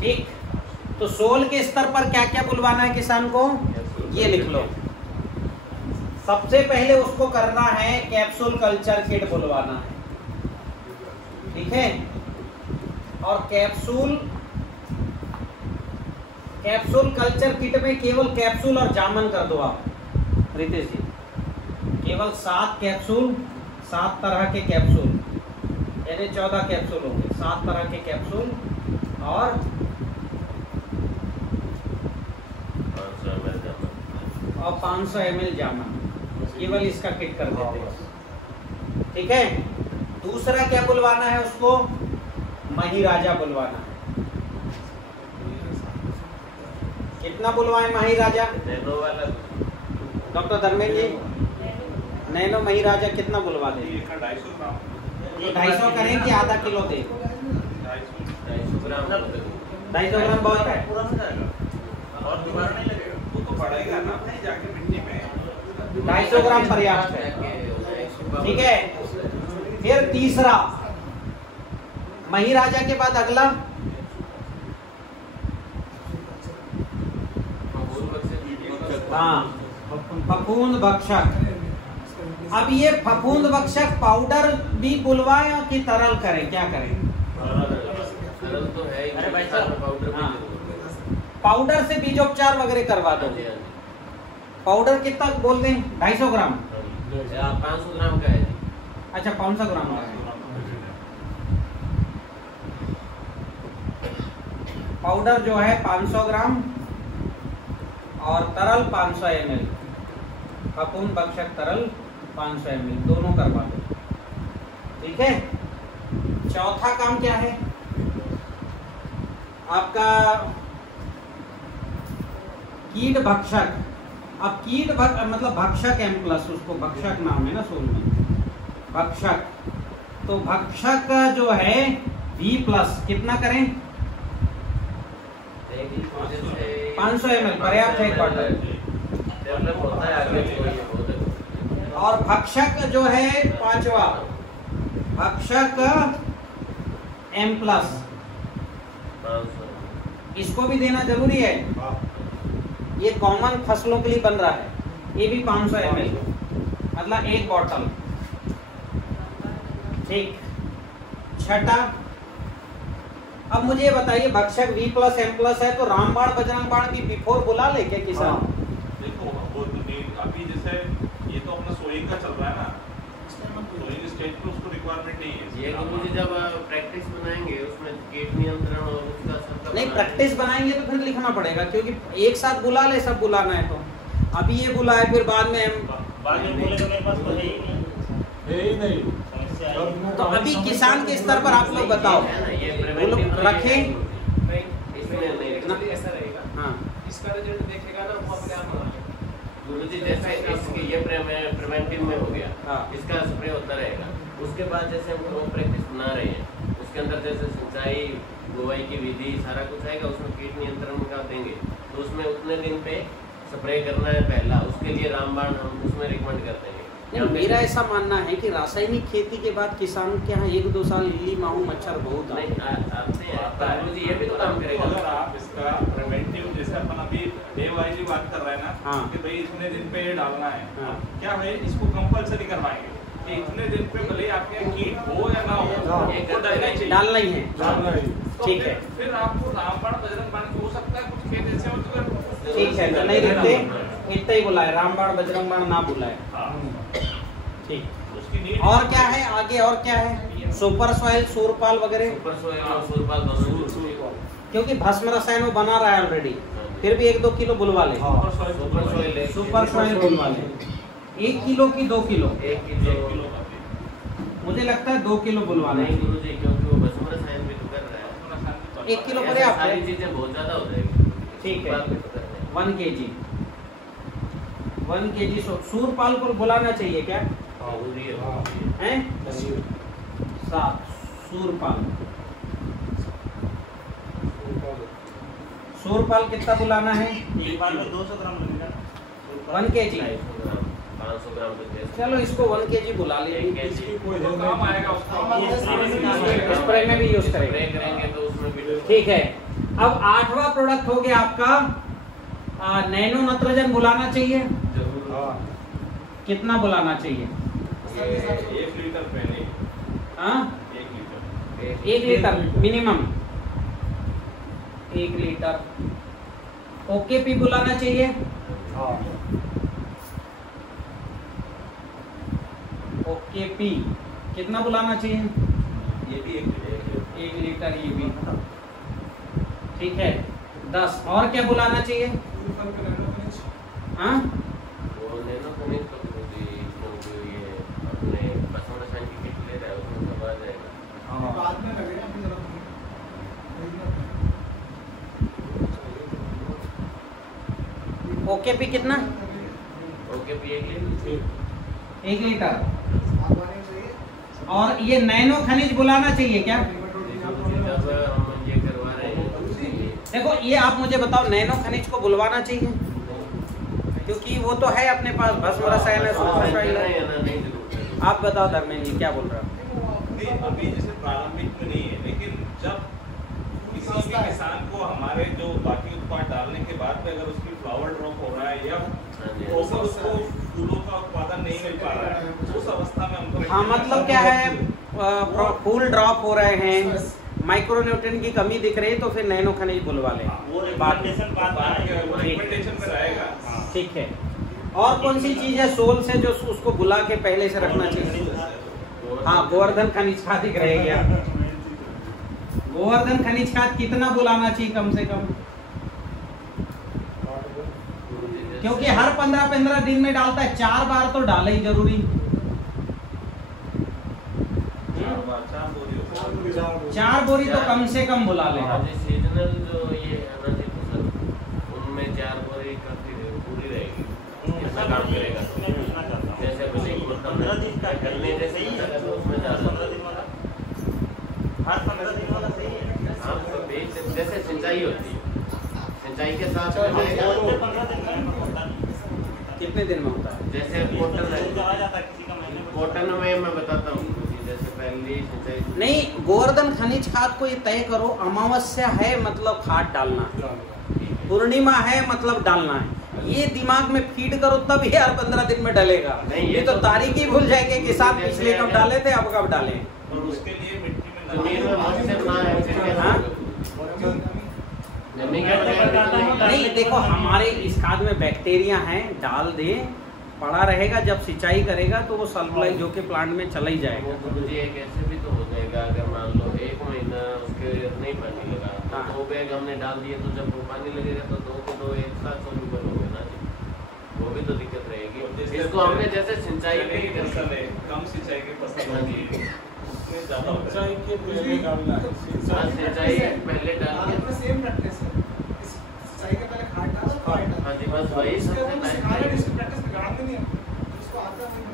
ठीक, तो सोल के स्तर पर क्या क्या बुलवाना है किसान को, ये लिख लो। सबसे पहले उसको करना है कैप्सूल कल्चर किट बुलवाना है, ठीक है। और कैप्सूल कल्चर किट में केवल कैप्सूल और जामन कर दो आप रितेश जी, केवल 7 कैप्सूल, 7 तरह के कैप्सूल, यानी 14 कैप्सूल होंगे, 7 तरह के कैप्सूल और 500 ml जामन, केवल इसका किट कर देते हैं, ठीक है। दूसरा क्या बुलवाना है उसको, मही राजा बुलवाना है। कितना बुलवाए मही राजा नैनो वाला? डॉक्टर धर्मेंद्र जी, नैनो मही राजा कितना बुलवा दे? 250 ग्राम। 250 करें कि आधा किलो दे? 250 ग्राम। 250 ग्राम बहुत है, और दोबारा नहीं लगेगा। वो तो बढ़ेगा ना नहीं जाके मिट्टी में। 250 ग्राम पर्याप्त है, ठीक है। फिर तीसरा, मही राजा के बाद अगला हाँ फफूंद भक्षक। अब ये फफूंद भक्षक पाउडर भी बुलवाएं कि तरल करें, क्या करें? तरल तो है ही। अरे भाई साहब, पाउडर भी हाँ। जरूर पाउडर से बीजोपचार वगैरह करवा दो। है। पाउडर कितना बोल दें? 250 ग्राम। 500 ग्राम का है। अच्छा 500 ग्राम का है। पाउडर जो है 500 ग्राम और तरल 500 ml, फफूंद भक्षक तरल 500 ml, दोनों करवा दो, ठीक है। चौथा काम क्या है आपका? कीट भक्षक। अब मतलब भक्षक M+, उसको भक्षक नाम है ना सोल में, भक्षक। तो भक्षक जो है V+, कितना करें? 500 ml पर्याप्त है, क्वार्टर। डेवलप होता है आगे भी, ये बहुत है। और भक्षक जो है 5वां, भक्षक M+, 500। इसको भी देना जरूरी है। ये कॉमन फसलों के लिए बन रहा है, ये भी 500 ml, मतलब 1 बॉटल, ठीक। छठा, अब मुझे बताइए भक्षक V+, M+ है तो रामबाण बजरंगबाण भी बिफोर बुला ले क्या किसान? देखो वो तो अभी जैसे ये तो अपना सोइंग का चल रहा है ना, सोइंग स्टेज पे उसको रिक्वायरमेंट नहीं है। ये गुरुजी जब प्रैक्टिस बनाएंगे उसमें कीट नियंत्रण और उसका सबका नहीं, प्रैक्टिस बनाएंगे तो फिर लिखना पड़ेगा, क्योंकि एक साथ बुला ले, सब बुलाना है तो अभी ये बुलाए फिर बाद में बाद में बोले तो मेरे पास तो है ही नहीं। समस्या है। तो अभी किसान के स्तर पर आप लोग बताओ, ये वो लोग रखें। इसमें नहीं ऐसा रहेगा, हाँ इसका रिजल्ट देखेगा ना वो अपने आप बना लेगा। गुरुजी जैसे इसके ये प्रिवेंटिव में हो गया, हाँ। इसका स्प्रे होता रहेगा। उसके बाद जैसे हम क्रॉप प्रैक्टिस बना रहे हैं, उसके अंदर जैसे सिंचाई बुवाई की विधि सारा कुछ आएगा, उसमें कीट नियंत्रण का देंगे, तो उसमें उतने दिन पे स्प्रे करना है पहला, उसके लिए रामबाण हम उसमें रिकमेंड करते हैं। नहीं, मेरा ऐसा मानना है कि रासायनिक खेती के बाद किसान के यहाँ 1-2 साल इल्ली माहू मच्छर बहुत आते नहीं आते हैं, पर गुरुजी ये भी तो काम अगर करेगा। आप इसका प्रिवेंटिव जैसे अपन अभी डे वाइज बात कर रहे हैं ना, हाँ। कि भाई इतने दिन पे ये डालना है, हाँ। क्या है इसको कंपलसरी करवाएंगे, कि इतने दिन पे भले आपके यहाँ कीट हो या ना हो, एक वो डालना ही चाहिए। डालना ही है। तो ठीक फिर- है। फिर आपको रामबाण बजरंग बाण हो सकता है कुछ खेत ऐसे हो तो ठीक है, तो नहीं लिखते, इतना ही बोला है, रामबाण बजरंग बाण ना बोला है। हाँ, ठीक। उसकी नीड और क्या है आगे, और क्या है? सुपर सॉइल, सूरपाल वगैरह, सुपर सोयल और सूरपाल दोनों क्योंकि भस्म रसायन वो बना रहा है ऑलरेडी, फिर भी 1-2 किलो बुलवा ले। सुपर सोयल सुपर सॉइल बुलवा ले, 1 किलो की 2 किलो, 1 किलो मुझे लगता है 2 किलो बुलवा ले। नहीं गुरुजी, क्योंकि वो भस्म रसायन भी तो कर रहा है। 1 किलो ऐसे पर्याप्त सारी है। चीजें बहुत ज्यादा हो जाएगी। ठीक है। सूरपाल भी तो कर रहे हैं। 1 kg, 1 kg सूरपाल को बुलाना चाहिए क्या जरूरी है। हैं? 7 सूरपाल, सूरपाल कितना बुलाना है? एक बार में 200 ग्राम लगेगा। 1 kg। 250 ग्राम, 500 ग्राम तो जैसे चलो इसको 1 kg बुला ले, 1 केजी तो काम आएगा उसका। स्प्रे में भी यूज स्प्रे करेंगे। करेंगे तो उसमें भी ठीक है। अब 8वां प्रोडक्ट हो गया आपका नैनो नत्रजन बुलाना चाहिए। जरूर। कितना बुलाना चाहिए? ये 1 लीटर पहले, हाँ, 1 लीटर। 1 litre minimum, 1 litre. ओकेपी बुलाना चाहिए। ओकेपी कितना बुलाना चाहिए? ये भी 1 लीटर। 1 लीटर ये भी। ठीक है, 10। और क्या बुलाना चाहिए? हाँ, वो नैनो खनिज तो गुरुजी, क्योंकि ये अपने भस्म रसायन की किट ले रहा है, उसमें सब आ जाएगा। बाद में लगेगा अभी जरा ओकेपी कितना? ओके भी 1 लीटर। 1 लीटर। और ये नैनो खनिज बुलाना चाहिए क्या? जब हम ये करवा रहे हैं देखो ये आप मुझे बताओ, नैनो खनिज को बुलवाना चाहिए क्योंकि वो तो है अपने पास, भस्म रसायन है, सुपर सॉइल है। आप बताओ धर्मेंद्र जी क्या बोल रहे हो? नहीं, अभी जैसे प्रारंभिक में नहीं है, लेकिन जब किसी भी किसान को हमारे जो बाकी उत्पाद डालने के बाद में अगर उसकी फ्लावर ड्रॉप हो रहा है या प्रॉपर उसको फूलों का उत्पादन नहीं मिल पा रहा है, उस अवस्था में हमको हाँ, मतलब क्या है, फूल ड्रॉप हो रहे हैं, माइक्रोन्यूट्रिएंट की कमी दिख रही है, तो फिर नैनो खनिज बुलवा लें। वो रिकमेंडेशन बाद में आएगा। रिकमेंडेशन में रहेगा। ठीक है। और कौन सी चीज है सोल से जो उसको बुला के पहले से रखना चाहिए? हाँ, गोवर्धन खनिज खाद दिख रहे क्या? गोवर्धन खनिज खाद कितना बुलाना चाहिए कम से कम? क्योंकि हर 15-15 दिन में डालता है, 4 बार तो डाले ही जरूरी। 4 बोरी तो कम से कम बुला ले। सीजनल जो ये अनाजी फसल, उनमें 4 बोरी काफी पूरी रहेगी। कितना काम करेगा? मैं पूछना चाहता हूँ, जैसे बल्कि 15 दिन का करने जैसे सही है, तो उसमें ज्यादा 15 दिन वाला, हर 15 दिन वाला सही है। हाँ, तो बीच जैसे सिंचाई होती है, सिंचाई के साथ हाँ, में जाएगा। वो 15 दिन में होता नहीं। कितने दिन में होता है? जैसे कॉटन है, चला जाता है किसी का महीने में। कॉटन में मैं बताता हूँ कि जैसे पहली सिंचाई नहीं, गोवर्धन खनिज खाद को ये तय करो, अमावस्या है मतलब खाद डालना है, पूर्णिमा है मतलब डालना है, ये दिमाग में फीड करो तब ये हर 15 दिन में डलेगा। नहीं, ये तो तारीख ही भूल जाएंगे कि साहब पिछले कब डाले थे, अब कब डाले। और उसके लिए मिट्टी में जमीन में मॉइस्चर ना है फिर क्या हाँ? होगा? जमीन के बगैर तो नहीं, देखो हमारे इस खाद में बैक्टीरिया हैं, डाल दे, पड़ा रहेगा, जब सिंचाई करेगा तो वो सल्फलाइज होके प्लांट में चला ही जाएगा। गुरुजी एक ऐसे भी तो हो जाएगा, अगर मान लो 1 महीना उसके नहीं पानी लगा, हाँ। तो 2 बैग हमने डाल दिए, तो जब वो पानी लगेगा तो 2 के 2 एक साथ सॉल्यूबल होंगे ना जी, वो भी तो दिक्कत रहेगी। इसको हमने जैसे सिंचाई में ही फसल है, कम सिंचाई की फसल होती है, उसमें ज्यादा होता है। हाँ, सिंचाई पहले डाल के, सेम प्रैक्टिस है, इस सिंचाई के पहले खाद डालो, खाद डालो। हाँ जी, बस वही उसके सबसे बाद बेस्ट सिखा रहे हैं, है। इसकी प्रैक्टिस बिगाड़ते नहीं है, उसको आता नहीं है।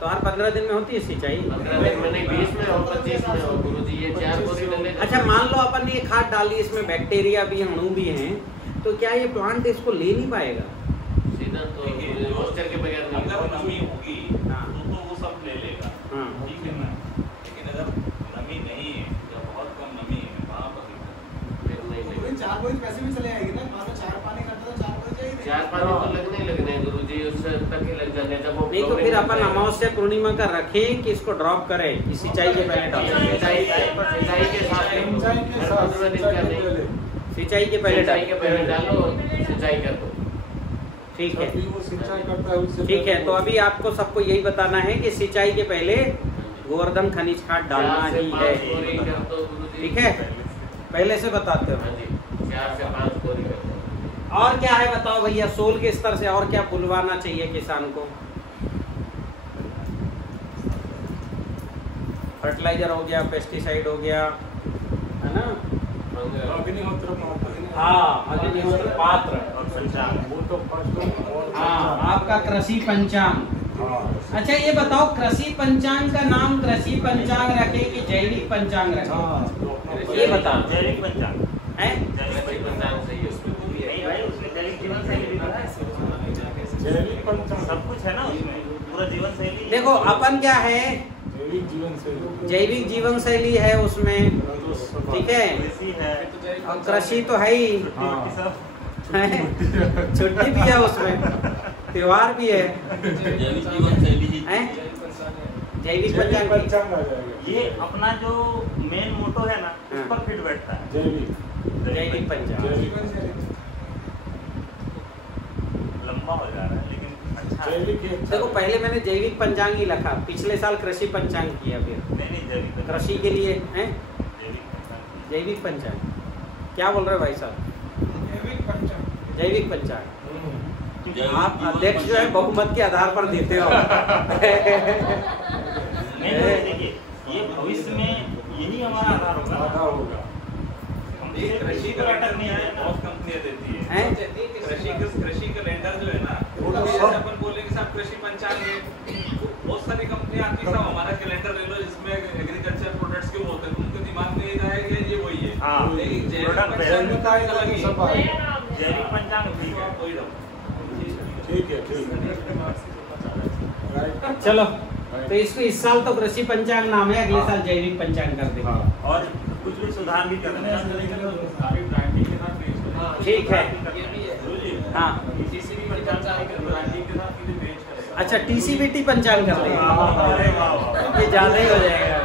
तो हर 15 दिन में होती है सिंचाई। 15 दिन में नहीं, 20 में और 25 में हो गुरुजी, ये 4 बोरी डले। अच्छा, मान लो अपन ने ये खाद डाली, इसमें बैक्टीरिया भी हैं, अणु भी हैं, तो क्या ये प्लांट इसको ले नहीं पाएगा? सीधा तो मॉइस्चर के बगैर नहीं अगर होगा। नमी होगी हाँ। तो वो सब ले लेगा, हाँ। ठीक है ना। लेकिन अगर नमी नहीं है या बहुत कम नमी है, वहाँ पर दिक्कत फिर नहीं तो लेगा। 4 बोरी पैसे भी चले आएगी ना, मान लो 4 पानी करता तो 4 बोरी चाहिए। 4 पानी तो लगने ही लगने हैं गुरुजी, उससे तक ही लग जाने, जब वो नहीं तो फिर अपन अमावस्या पूर्णिमा का रखें कि इसको ड्रॉप करें कि सिंचाई के पहले डालें? सिंचाई के साथ सिंचाई के पहले डालो, सिंचाई कर दो। ठीक है, वो सिंचाई करता है उससे ठीक है। तो अभी आपको सबको यही बताना है कि सिंचाई के पहले गोवर्धन खनिज खाद डालना ही है। ठीक है, पहले से बताते हो। 4 से 5 बोरी कर दो। और क्या है बताओ भैया, सोल के स्तर से और क्या बुलवाना चाहिए किसान को? फर्टिलाइजर हो गया, पेस्टिसाइड हो गया, है ना? हाँ, अग्निहोत्र पात्र और पंचांग, वो तो फर्स्ट। हाँ, आपका कृषि पंचांग। अच्छा ये बताओ, कृषि पंचांग का नाम कृषि पंचांग रखे कि जैविक पंचांग रखे? ये बताओ। जैविक पंचांग है? जैविक पंचांग सही है, उसमें वो भी है। नहीं भाई, उसमें जैविक जीवन शैली भी पता है, जैविक पंचांग सब कुछ है ना उसमें, पूरा जीवन शैली। देखो अपन क्या है, जैविक जीवन से जैविक जीवन शैली है उसमें, ठीक है, कृषि है और कृषि तो है ही, छुट्टी सब है? छुट्टी भी है उसमें, त्योहार भी है, जैविक जीवन शैली हैं? जैविक जैविक पंचांग पंचांग आ जाएगा। ये अपना जो मेन मोटो है ना, हाँ। उस पर फिट बैठता है जैविक जैविक पंचांग। लंबा हो जा रहा है लेकिन अच्छा है। जैविक ही अच्छा देखो है। पहले मैंने जैविक पंचांग ही लिखा, पिछले साल कृषि पंचांग किया, फिर नहीं जैविक पंचांग। कृषि के लिए है जैविक पंचांग। जैविक पंचांग। क्या बोल रहे हो भाई साहब? जैविक पंचांग। आप अध्यक्ष जो है बहुमत के आधार पर देते हो। नहीं तो देखिए, ये भविष्य में यही हमारा आधार होगा। आधार होगा। हम ये सिर्फ कृषि पर अटक नहीं है ना। बहुत कंपनियां देती है। हैं? कृषि कैलेंडर जो है ना, वो तो जैसे सब- अपन बोलेंगे साहब कृषि पंचांग है, तो बहुत सारी कंपनियां आती है, साहब हमारा कैलेंडर ले लो जिसमें एग्रीकल्चर प्रोडक्ट्स क्यों होते हैं, तो उनके दिमाग में ये आएगा ये वही है। हाँ, लेकिन जैविक प्रोडक्ट पंचांग जैविक आएगा अलग तो ही सब आएगा। जैविक पंचांग ठीक है। वही रहो। ठीक है, ठीक है। राइट। चलो, तो इसको इस साल तो कृषि पंचांग नाम है, अगले साल जैविक पंचांग कर देंगे। हाँ। और कुछ भी सुधार भी करना है। ठीक है। ये भी है। हाँ, टीसीबी पंचांग के ब्रांडिंग के साथ ये बेच करेगा। अच्छा टीसीबीटी पंचांग कर देंगे। अरे वाह वाह। ये ज्यादा ही हो जाएगा,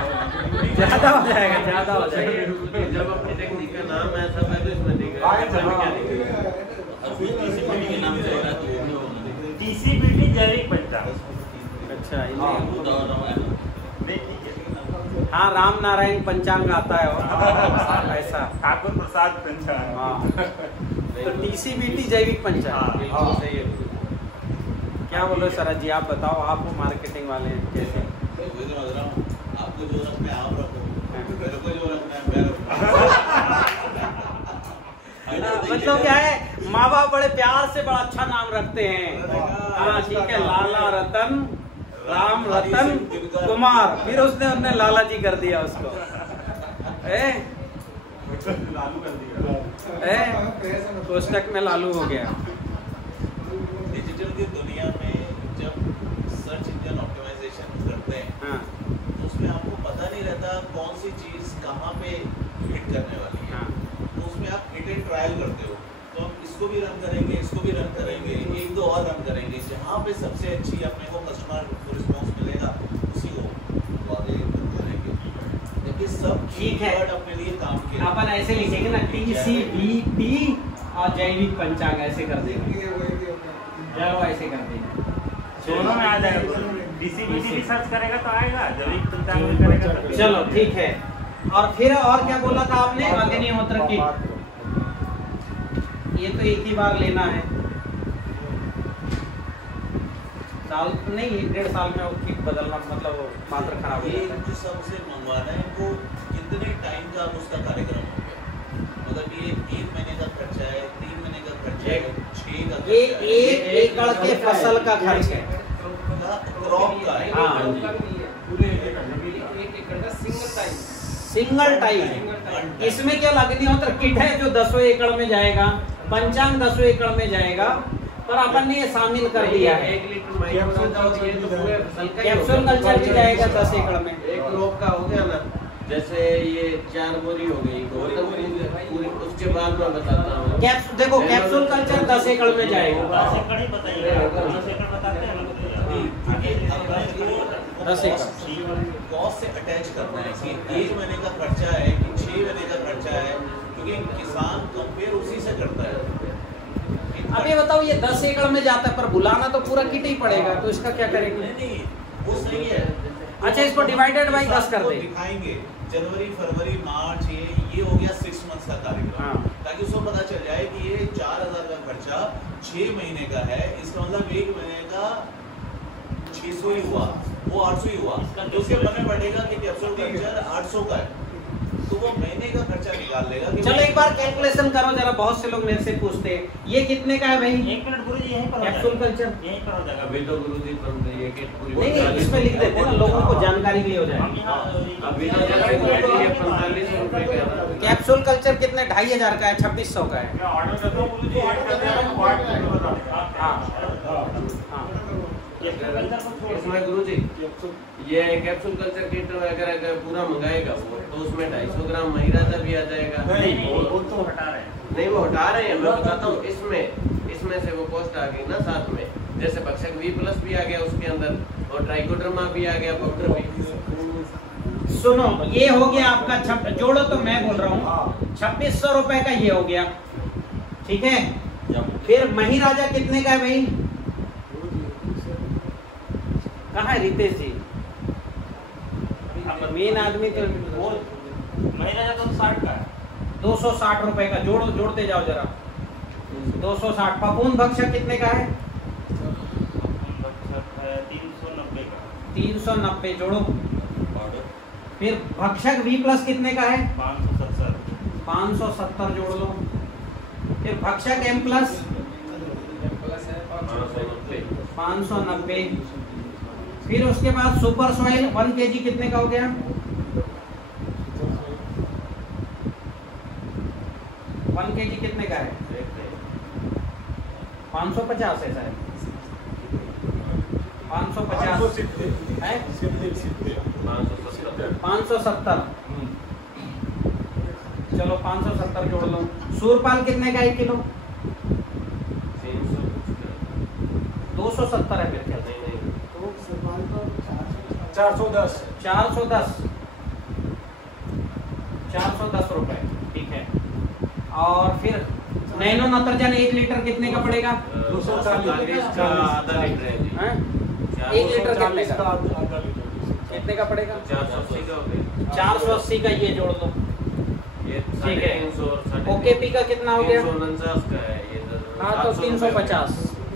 ज्यादा हो जाएगा, ज्यादा हो जाएगा। जब अपनी टेक्निक का नाम ऐसा है तो इसमें दिखेगा क्या दिखेगा? अभी टीसीपीटी के नाम से हो रहा है तो वो भी होना चाहिए। टीसीबीटी जैविक पंचांग। अच्छा हाँ, वो दवा दवा है। नहीं ठीक है। हाँ, राम नारायण पंचांग आता है और ऐसा। ठाकुर प्रसाद पंचांग। हाँ, तो टीसीबीटी जैविक पंचांग। बिल्कुल सही है। क्या बोलो शरद जी, आप बताओ, आप मार्केटिंग वाले हैं कैसे? वही समझ रहा हूँ, आपको जो रखना है आप रखो, मेरे को जो रखना है मैं रखूँ। मतलब क्या है, माँ बाप बड़े प्यार से बड़ा अच्छा नाम रखते हैं। हाँ ठीक है, लाला रतन, राम रतन कुमार, फिर उसने लाला जी कर दिया उसको। लालू कर दिया। कोष्टक में लालू हो गया। डिजिटल की दुनिया में जब सर्च इंजन ऑप्टिमाइजेशन करते हैं हाँ तो उसमें आपको पता नहीं रहता कौन सी चीज कहाँ पे हिट करने वाली है। हाँ तो उसमें आप हिट एंड ट्रायल करते हो, तो हम इसको भी रन करेंगे, इसको भी रन करेंगे, एक दो और रन करेंगे, जहाँ पे सबसे अच्छी अपने को कस्टमर को रिस्पॉन्स मिलेगा उसी को आगे करेंगे। देखिए सब ठीक है। कीवर्ड अपने लिए काम किए। अपन ऐसे लिखेंगे ना, टीसीबीटी और जैविक पंचांग ऐसे कर देंगे। चलो ऐसे कर देंगे। दोनों में आ जाएगा। डीसीबीटी भी सर्च करेगा तो आएगा, जैविक पंचांग भी करेगा तो। चलो ठीक है। और फिर और क्या बोला था आपने? अग्निहोत्र किट, ये तो एक ही बार लेना है, साल नहीं 1.5 साल में वो किट बदलना, मतलब वो मात्र खराब हो ये जाता है। जो सबसे मंगवाना है वो कितने टाइम का उसका कार्यक्रम हो गया, मतलब ये 1 महीने का खर्चा है, 3 महीने का खर्चा है, 6 का ये खर्चा है, 1 एकड़ के फसल का खर्च है। क्रॉप का है। हाँ। एक एकड़ का सिंगल टाइम। Single time. इसमें क्या अग्निहोत्र किट है जो 10 एकड़ में जाएगा, पंचांग 10 एकड़ में जाएगा, पर अपन ने ये शामिल कर दिया है। 1 लीटर माइक्रोन का चाहिए तो पूरे फसल का ही कैप्सूल होगा। कल्चर भी जाएगा 10 एकड़ में। एक लोग का हो गया ना, जैसे ये 4 बोरी हो गई, पूरी उसके बाद मैं बताता हूँ। देखो कैप्सूल कल्चर 10 एकड़ में जाएगा। 10 एकड़ ही बताइए, 10 एकड़ बताते हैं ना। 10 एकड़ कॉस्ट से अटैच करना है कि 1 महीने का खर्चा है कि 6 महीने का खर्चा है, क्योंकि किसान कंपेयर उसी से करता है। अब ये बताओ, ये 10 एकड़ में जाता है पर बुलाना तो पूरा किट ही पड़ेगा, तो इसका क्या करेंगे? नहीं वो सही है। अच्छा, इसको डिवाइडेड बाई 10 कर दे। दिखाएंगे जनवरी फरवरी मार्च, ये हो गया 6 मंथ्स का कार्यक्रम, हाँ। ताकि उसको पता चल जाए कि ये 4000 का खर्चा 6 महीने का है, इसका मतलब 1 महीने का 600 ही हुआ, वो 800 ही हुआ, तो उसके मन में पड़ेगा कि कैप्सूल कल्चर 800 का है, तो वो महीने का खर्चा निकाल लेगा। चलो एक बार कैलकुलेशन करो जरा, बहुत से लोग मेरे से पूछते हैं ये कितने का है भाई? 1 मिनट गुरुजी, यहीं पर हो कैप्सूल जाएगा। कल्चर यहीं पर हो जाएगा। अभी तो गुरुजी ये कि पूरी नहीं, इसमें लिख देते हैं ना, लोगों को जानकारी भी हो जाए। हम यहाँ अभी तो जैसे ये 45 रुपए का है। कैप्सूल कल्चर कितने? 2500 का है, 2600 का है। मैं ऑर्डर करता हूँ गुरुजी, एक करते हैं हम वाट में बता देंगे। हाँ हाँ। इसमें गुरुजी ये कैप्सूल कल्चर किट अगर पूरा मंगाएगा वो, तो उसमें 250 ग्राम महिराजा भी आ जाएगा। नहीं, वो तो हटा रहे हैं। नहीं, वो हटा रहे हैं, मैं बताता हूँ। इसमें से वो कॉस्ट आ गई ना साथ में, जैसे भक्षक V+ भी आ गया उसके अंदर, और ट्राइकोडर्मा भी आ गया, पाउडर भी। सुनो, ये हो गया आपका जोड़ो तो मैं बोल रहा हूँ 2600 रुपए का ये हो गया, ठीक है। फिर महिराजा कितने का है भाई? कहाँ है रितेश जी? अब मेन आदमी तो वो महिराजा तो 60 का है। 260 रुपए का, जोड़ते जाओ जरा। 260। पपून भक्षक कितने का है? 390 का। 390 जोड़ो। फिर भक्षक V+ कितने का है? 570। 570 जोड़ लो। फिर भक्षक M+ 590। फिर उसके बाद सुपर सॉइल 1 kg कितने का हो गया? 1 kg कितने का है? 550 है शायद। 550 है? 570। चलो 570 जोड़ लो। सूरपाल कितने का 1 किलो? 270 है मेरे ख्याल से। 410 रुपए, ठीक है। और फिर नैनो नत्रजन 1 लीटर कितने का पड़ेगा? 240 का आधा लीटर है जी। 1 लीटर कितने का? कितने का पड़ेगा? 480 का हो गया। 480 का ये जोड़ दो, ये ठीक है। 350 OKP का कितना हो गया? 349 का है ये। हाँ तो 350।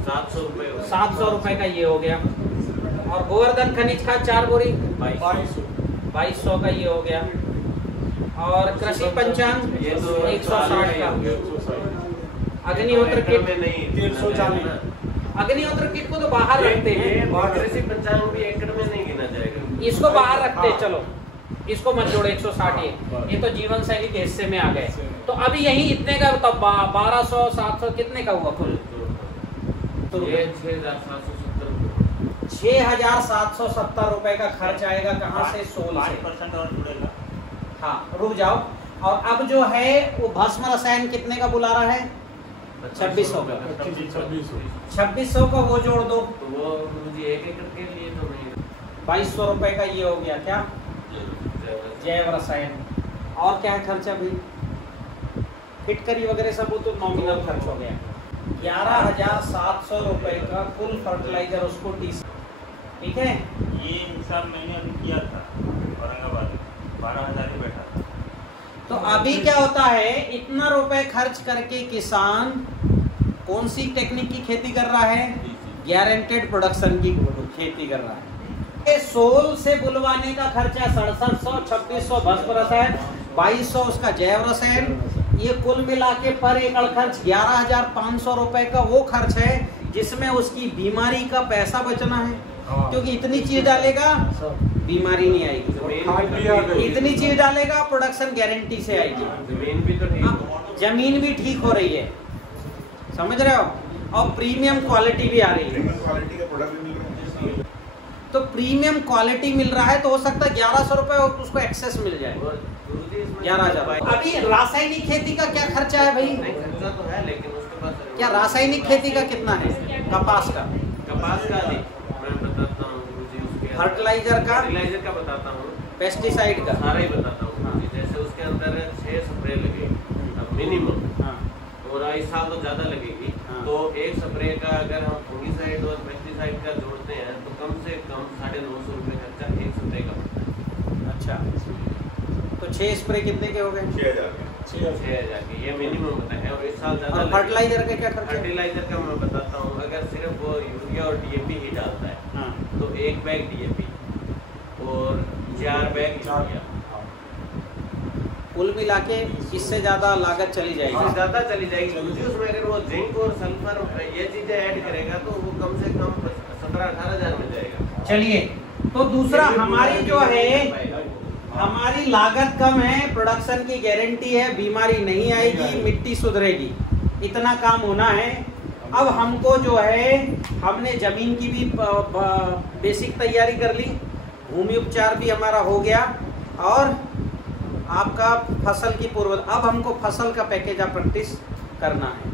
700 रुपए। 700 रुपए का ये हो गया। और गोवर्धन खनिज खाद 4 बोरी 2200 का ये हो गया। और कृषि पंचांग ये तो 160 का। अग्निहोत्र किट में नहीं 340। अग्निहोत्र किट को तो बाहर रखते हैं, कृषि पंचांग भी एकड़ में नहीं गिना जाएगा। इसको बाहर रखते हैं। चलो इसको मत जोड़ो, 160 ये तो जीवन शैली के हिस्से में आ गए। तो अभी यही इतने का तो 1200 700 कितने का हुआ कुल? तो ये 6770 6770 रुपए का खर्च आएगा। कहाँ से? सोल से। 5% और जुड़ेगा। हाँ रुक जाओ। और अब जो है वो भस्म रसायन कितने का बुला रहा है? 2600 का। 2600 का वो जोड़ दो। तो वो मुझे 1 एकड़ के लिए तो नहीं। 2200 रुपए का ये हो गया क्या? जैव रसायन। और क्या है खर्चा भी? फिटकरी वगैरह सब वो तो नॉमिनल खर्च हो गया। 11700 रुपए का कुल फर्टिलाइजर उसको ठीक है। ये हिसाब मैंने अभी किया था औरंगाबाद में, 12,000 ही बैठा था। तो अभी क्या होता है, इतना रुपए खर्च करके किसान कौन सी टेक्निक की खेती कर रहा है? गारंटेड प्रोडक्शन की खेती कर रहा है। सोल से बुलवाने का खर्चा 6700, 2600 भस्म रसायन, 2200 उसका जैव रसायन, ये कुल मिला के पर एकड़ खर्च 11500 रुपए का वो खर्च है जिसमें उसकी बीमारी का पैसा बचना है। क्योंकि इतनी चीज डालेगा बीमारी नहीं आएगी, इतनी चीज डालेगा प्रोडक्शन गारंटी से आएगी। जमीन भी तो ठीक हो। जमीन भी ठीक हो रही है, समझ रहे हो। और प्रीमियम क्वालिटी भी आ रही है। तो प्रीमियम क्वालिटी मिल रहा है तो हो सकता है 1100 रुपए उसको एक्सेस मिल जाए। 11,000। अभी रासायनिक खेती का क्या खर्चा है भाई? खर्चा तो है लेकिन उसके पास क्या रासायनिक खेती का कितना है? कपास का नहीं, मैं बताता हूँ गुरुजी, उसके फर्टिलाइजर का, फर्टिलाइजर का बताता हूँ, पेस्टिसाइड का, सारा ही बताता हूँ। हाँ। जैसे उसके अंदर 6 स्प्रे लगेगी मिनिमम, हाँ और इस साल तो ज्यादा लगेगी। हाँ। तो एक स्प्रे का अगर हम फंगीसाइड और पेस्टिसाइड का जोड़ते हैं तो कम से कम 950 रुपये खर्चा एक स्प्रे का होता है। अच्छा, तो 6 स्प्रे कितने के हो गए? 6,000 की ये मिनिमम होता है, और इस साल ज्यादा। और फर्टिलाइजर का क्या खर्चा? फर्टिलाइजर का मैं बताता हूँ, अगर सिर्फ वो यूरिया और डीएपी ही डालता है हाँ तो 1 बैग डीएपी और 4 बैग यूरिया, कुल मिला के इससे ज्यादा लागत चली इससे जाएगी। ज्यादा चली जाएगी। क्योंकि उसमें अगर वो जिंक और सल्फर ये चीजें ऐड करेगा तो वो कम से कम 17-18 हजार में जाएगा। चलिए, तो दूसरा हमारी जो है, हमारी लागत कम है, प्रोडक्शन की गारंटी है, बीमारी नहीं आएगी, मिट्टी सुधरेगी, इतना काम होना है। अब हमको जो है, हमने जमीन की भी बेसिक तैयारी कर ली, भूमि उपचार भी हमारा हो गया, और आपका फसल की पूर्व, अब हमको फसल का पैकेज ऑफ प्रैक्टिस करना है।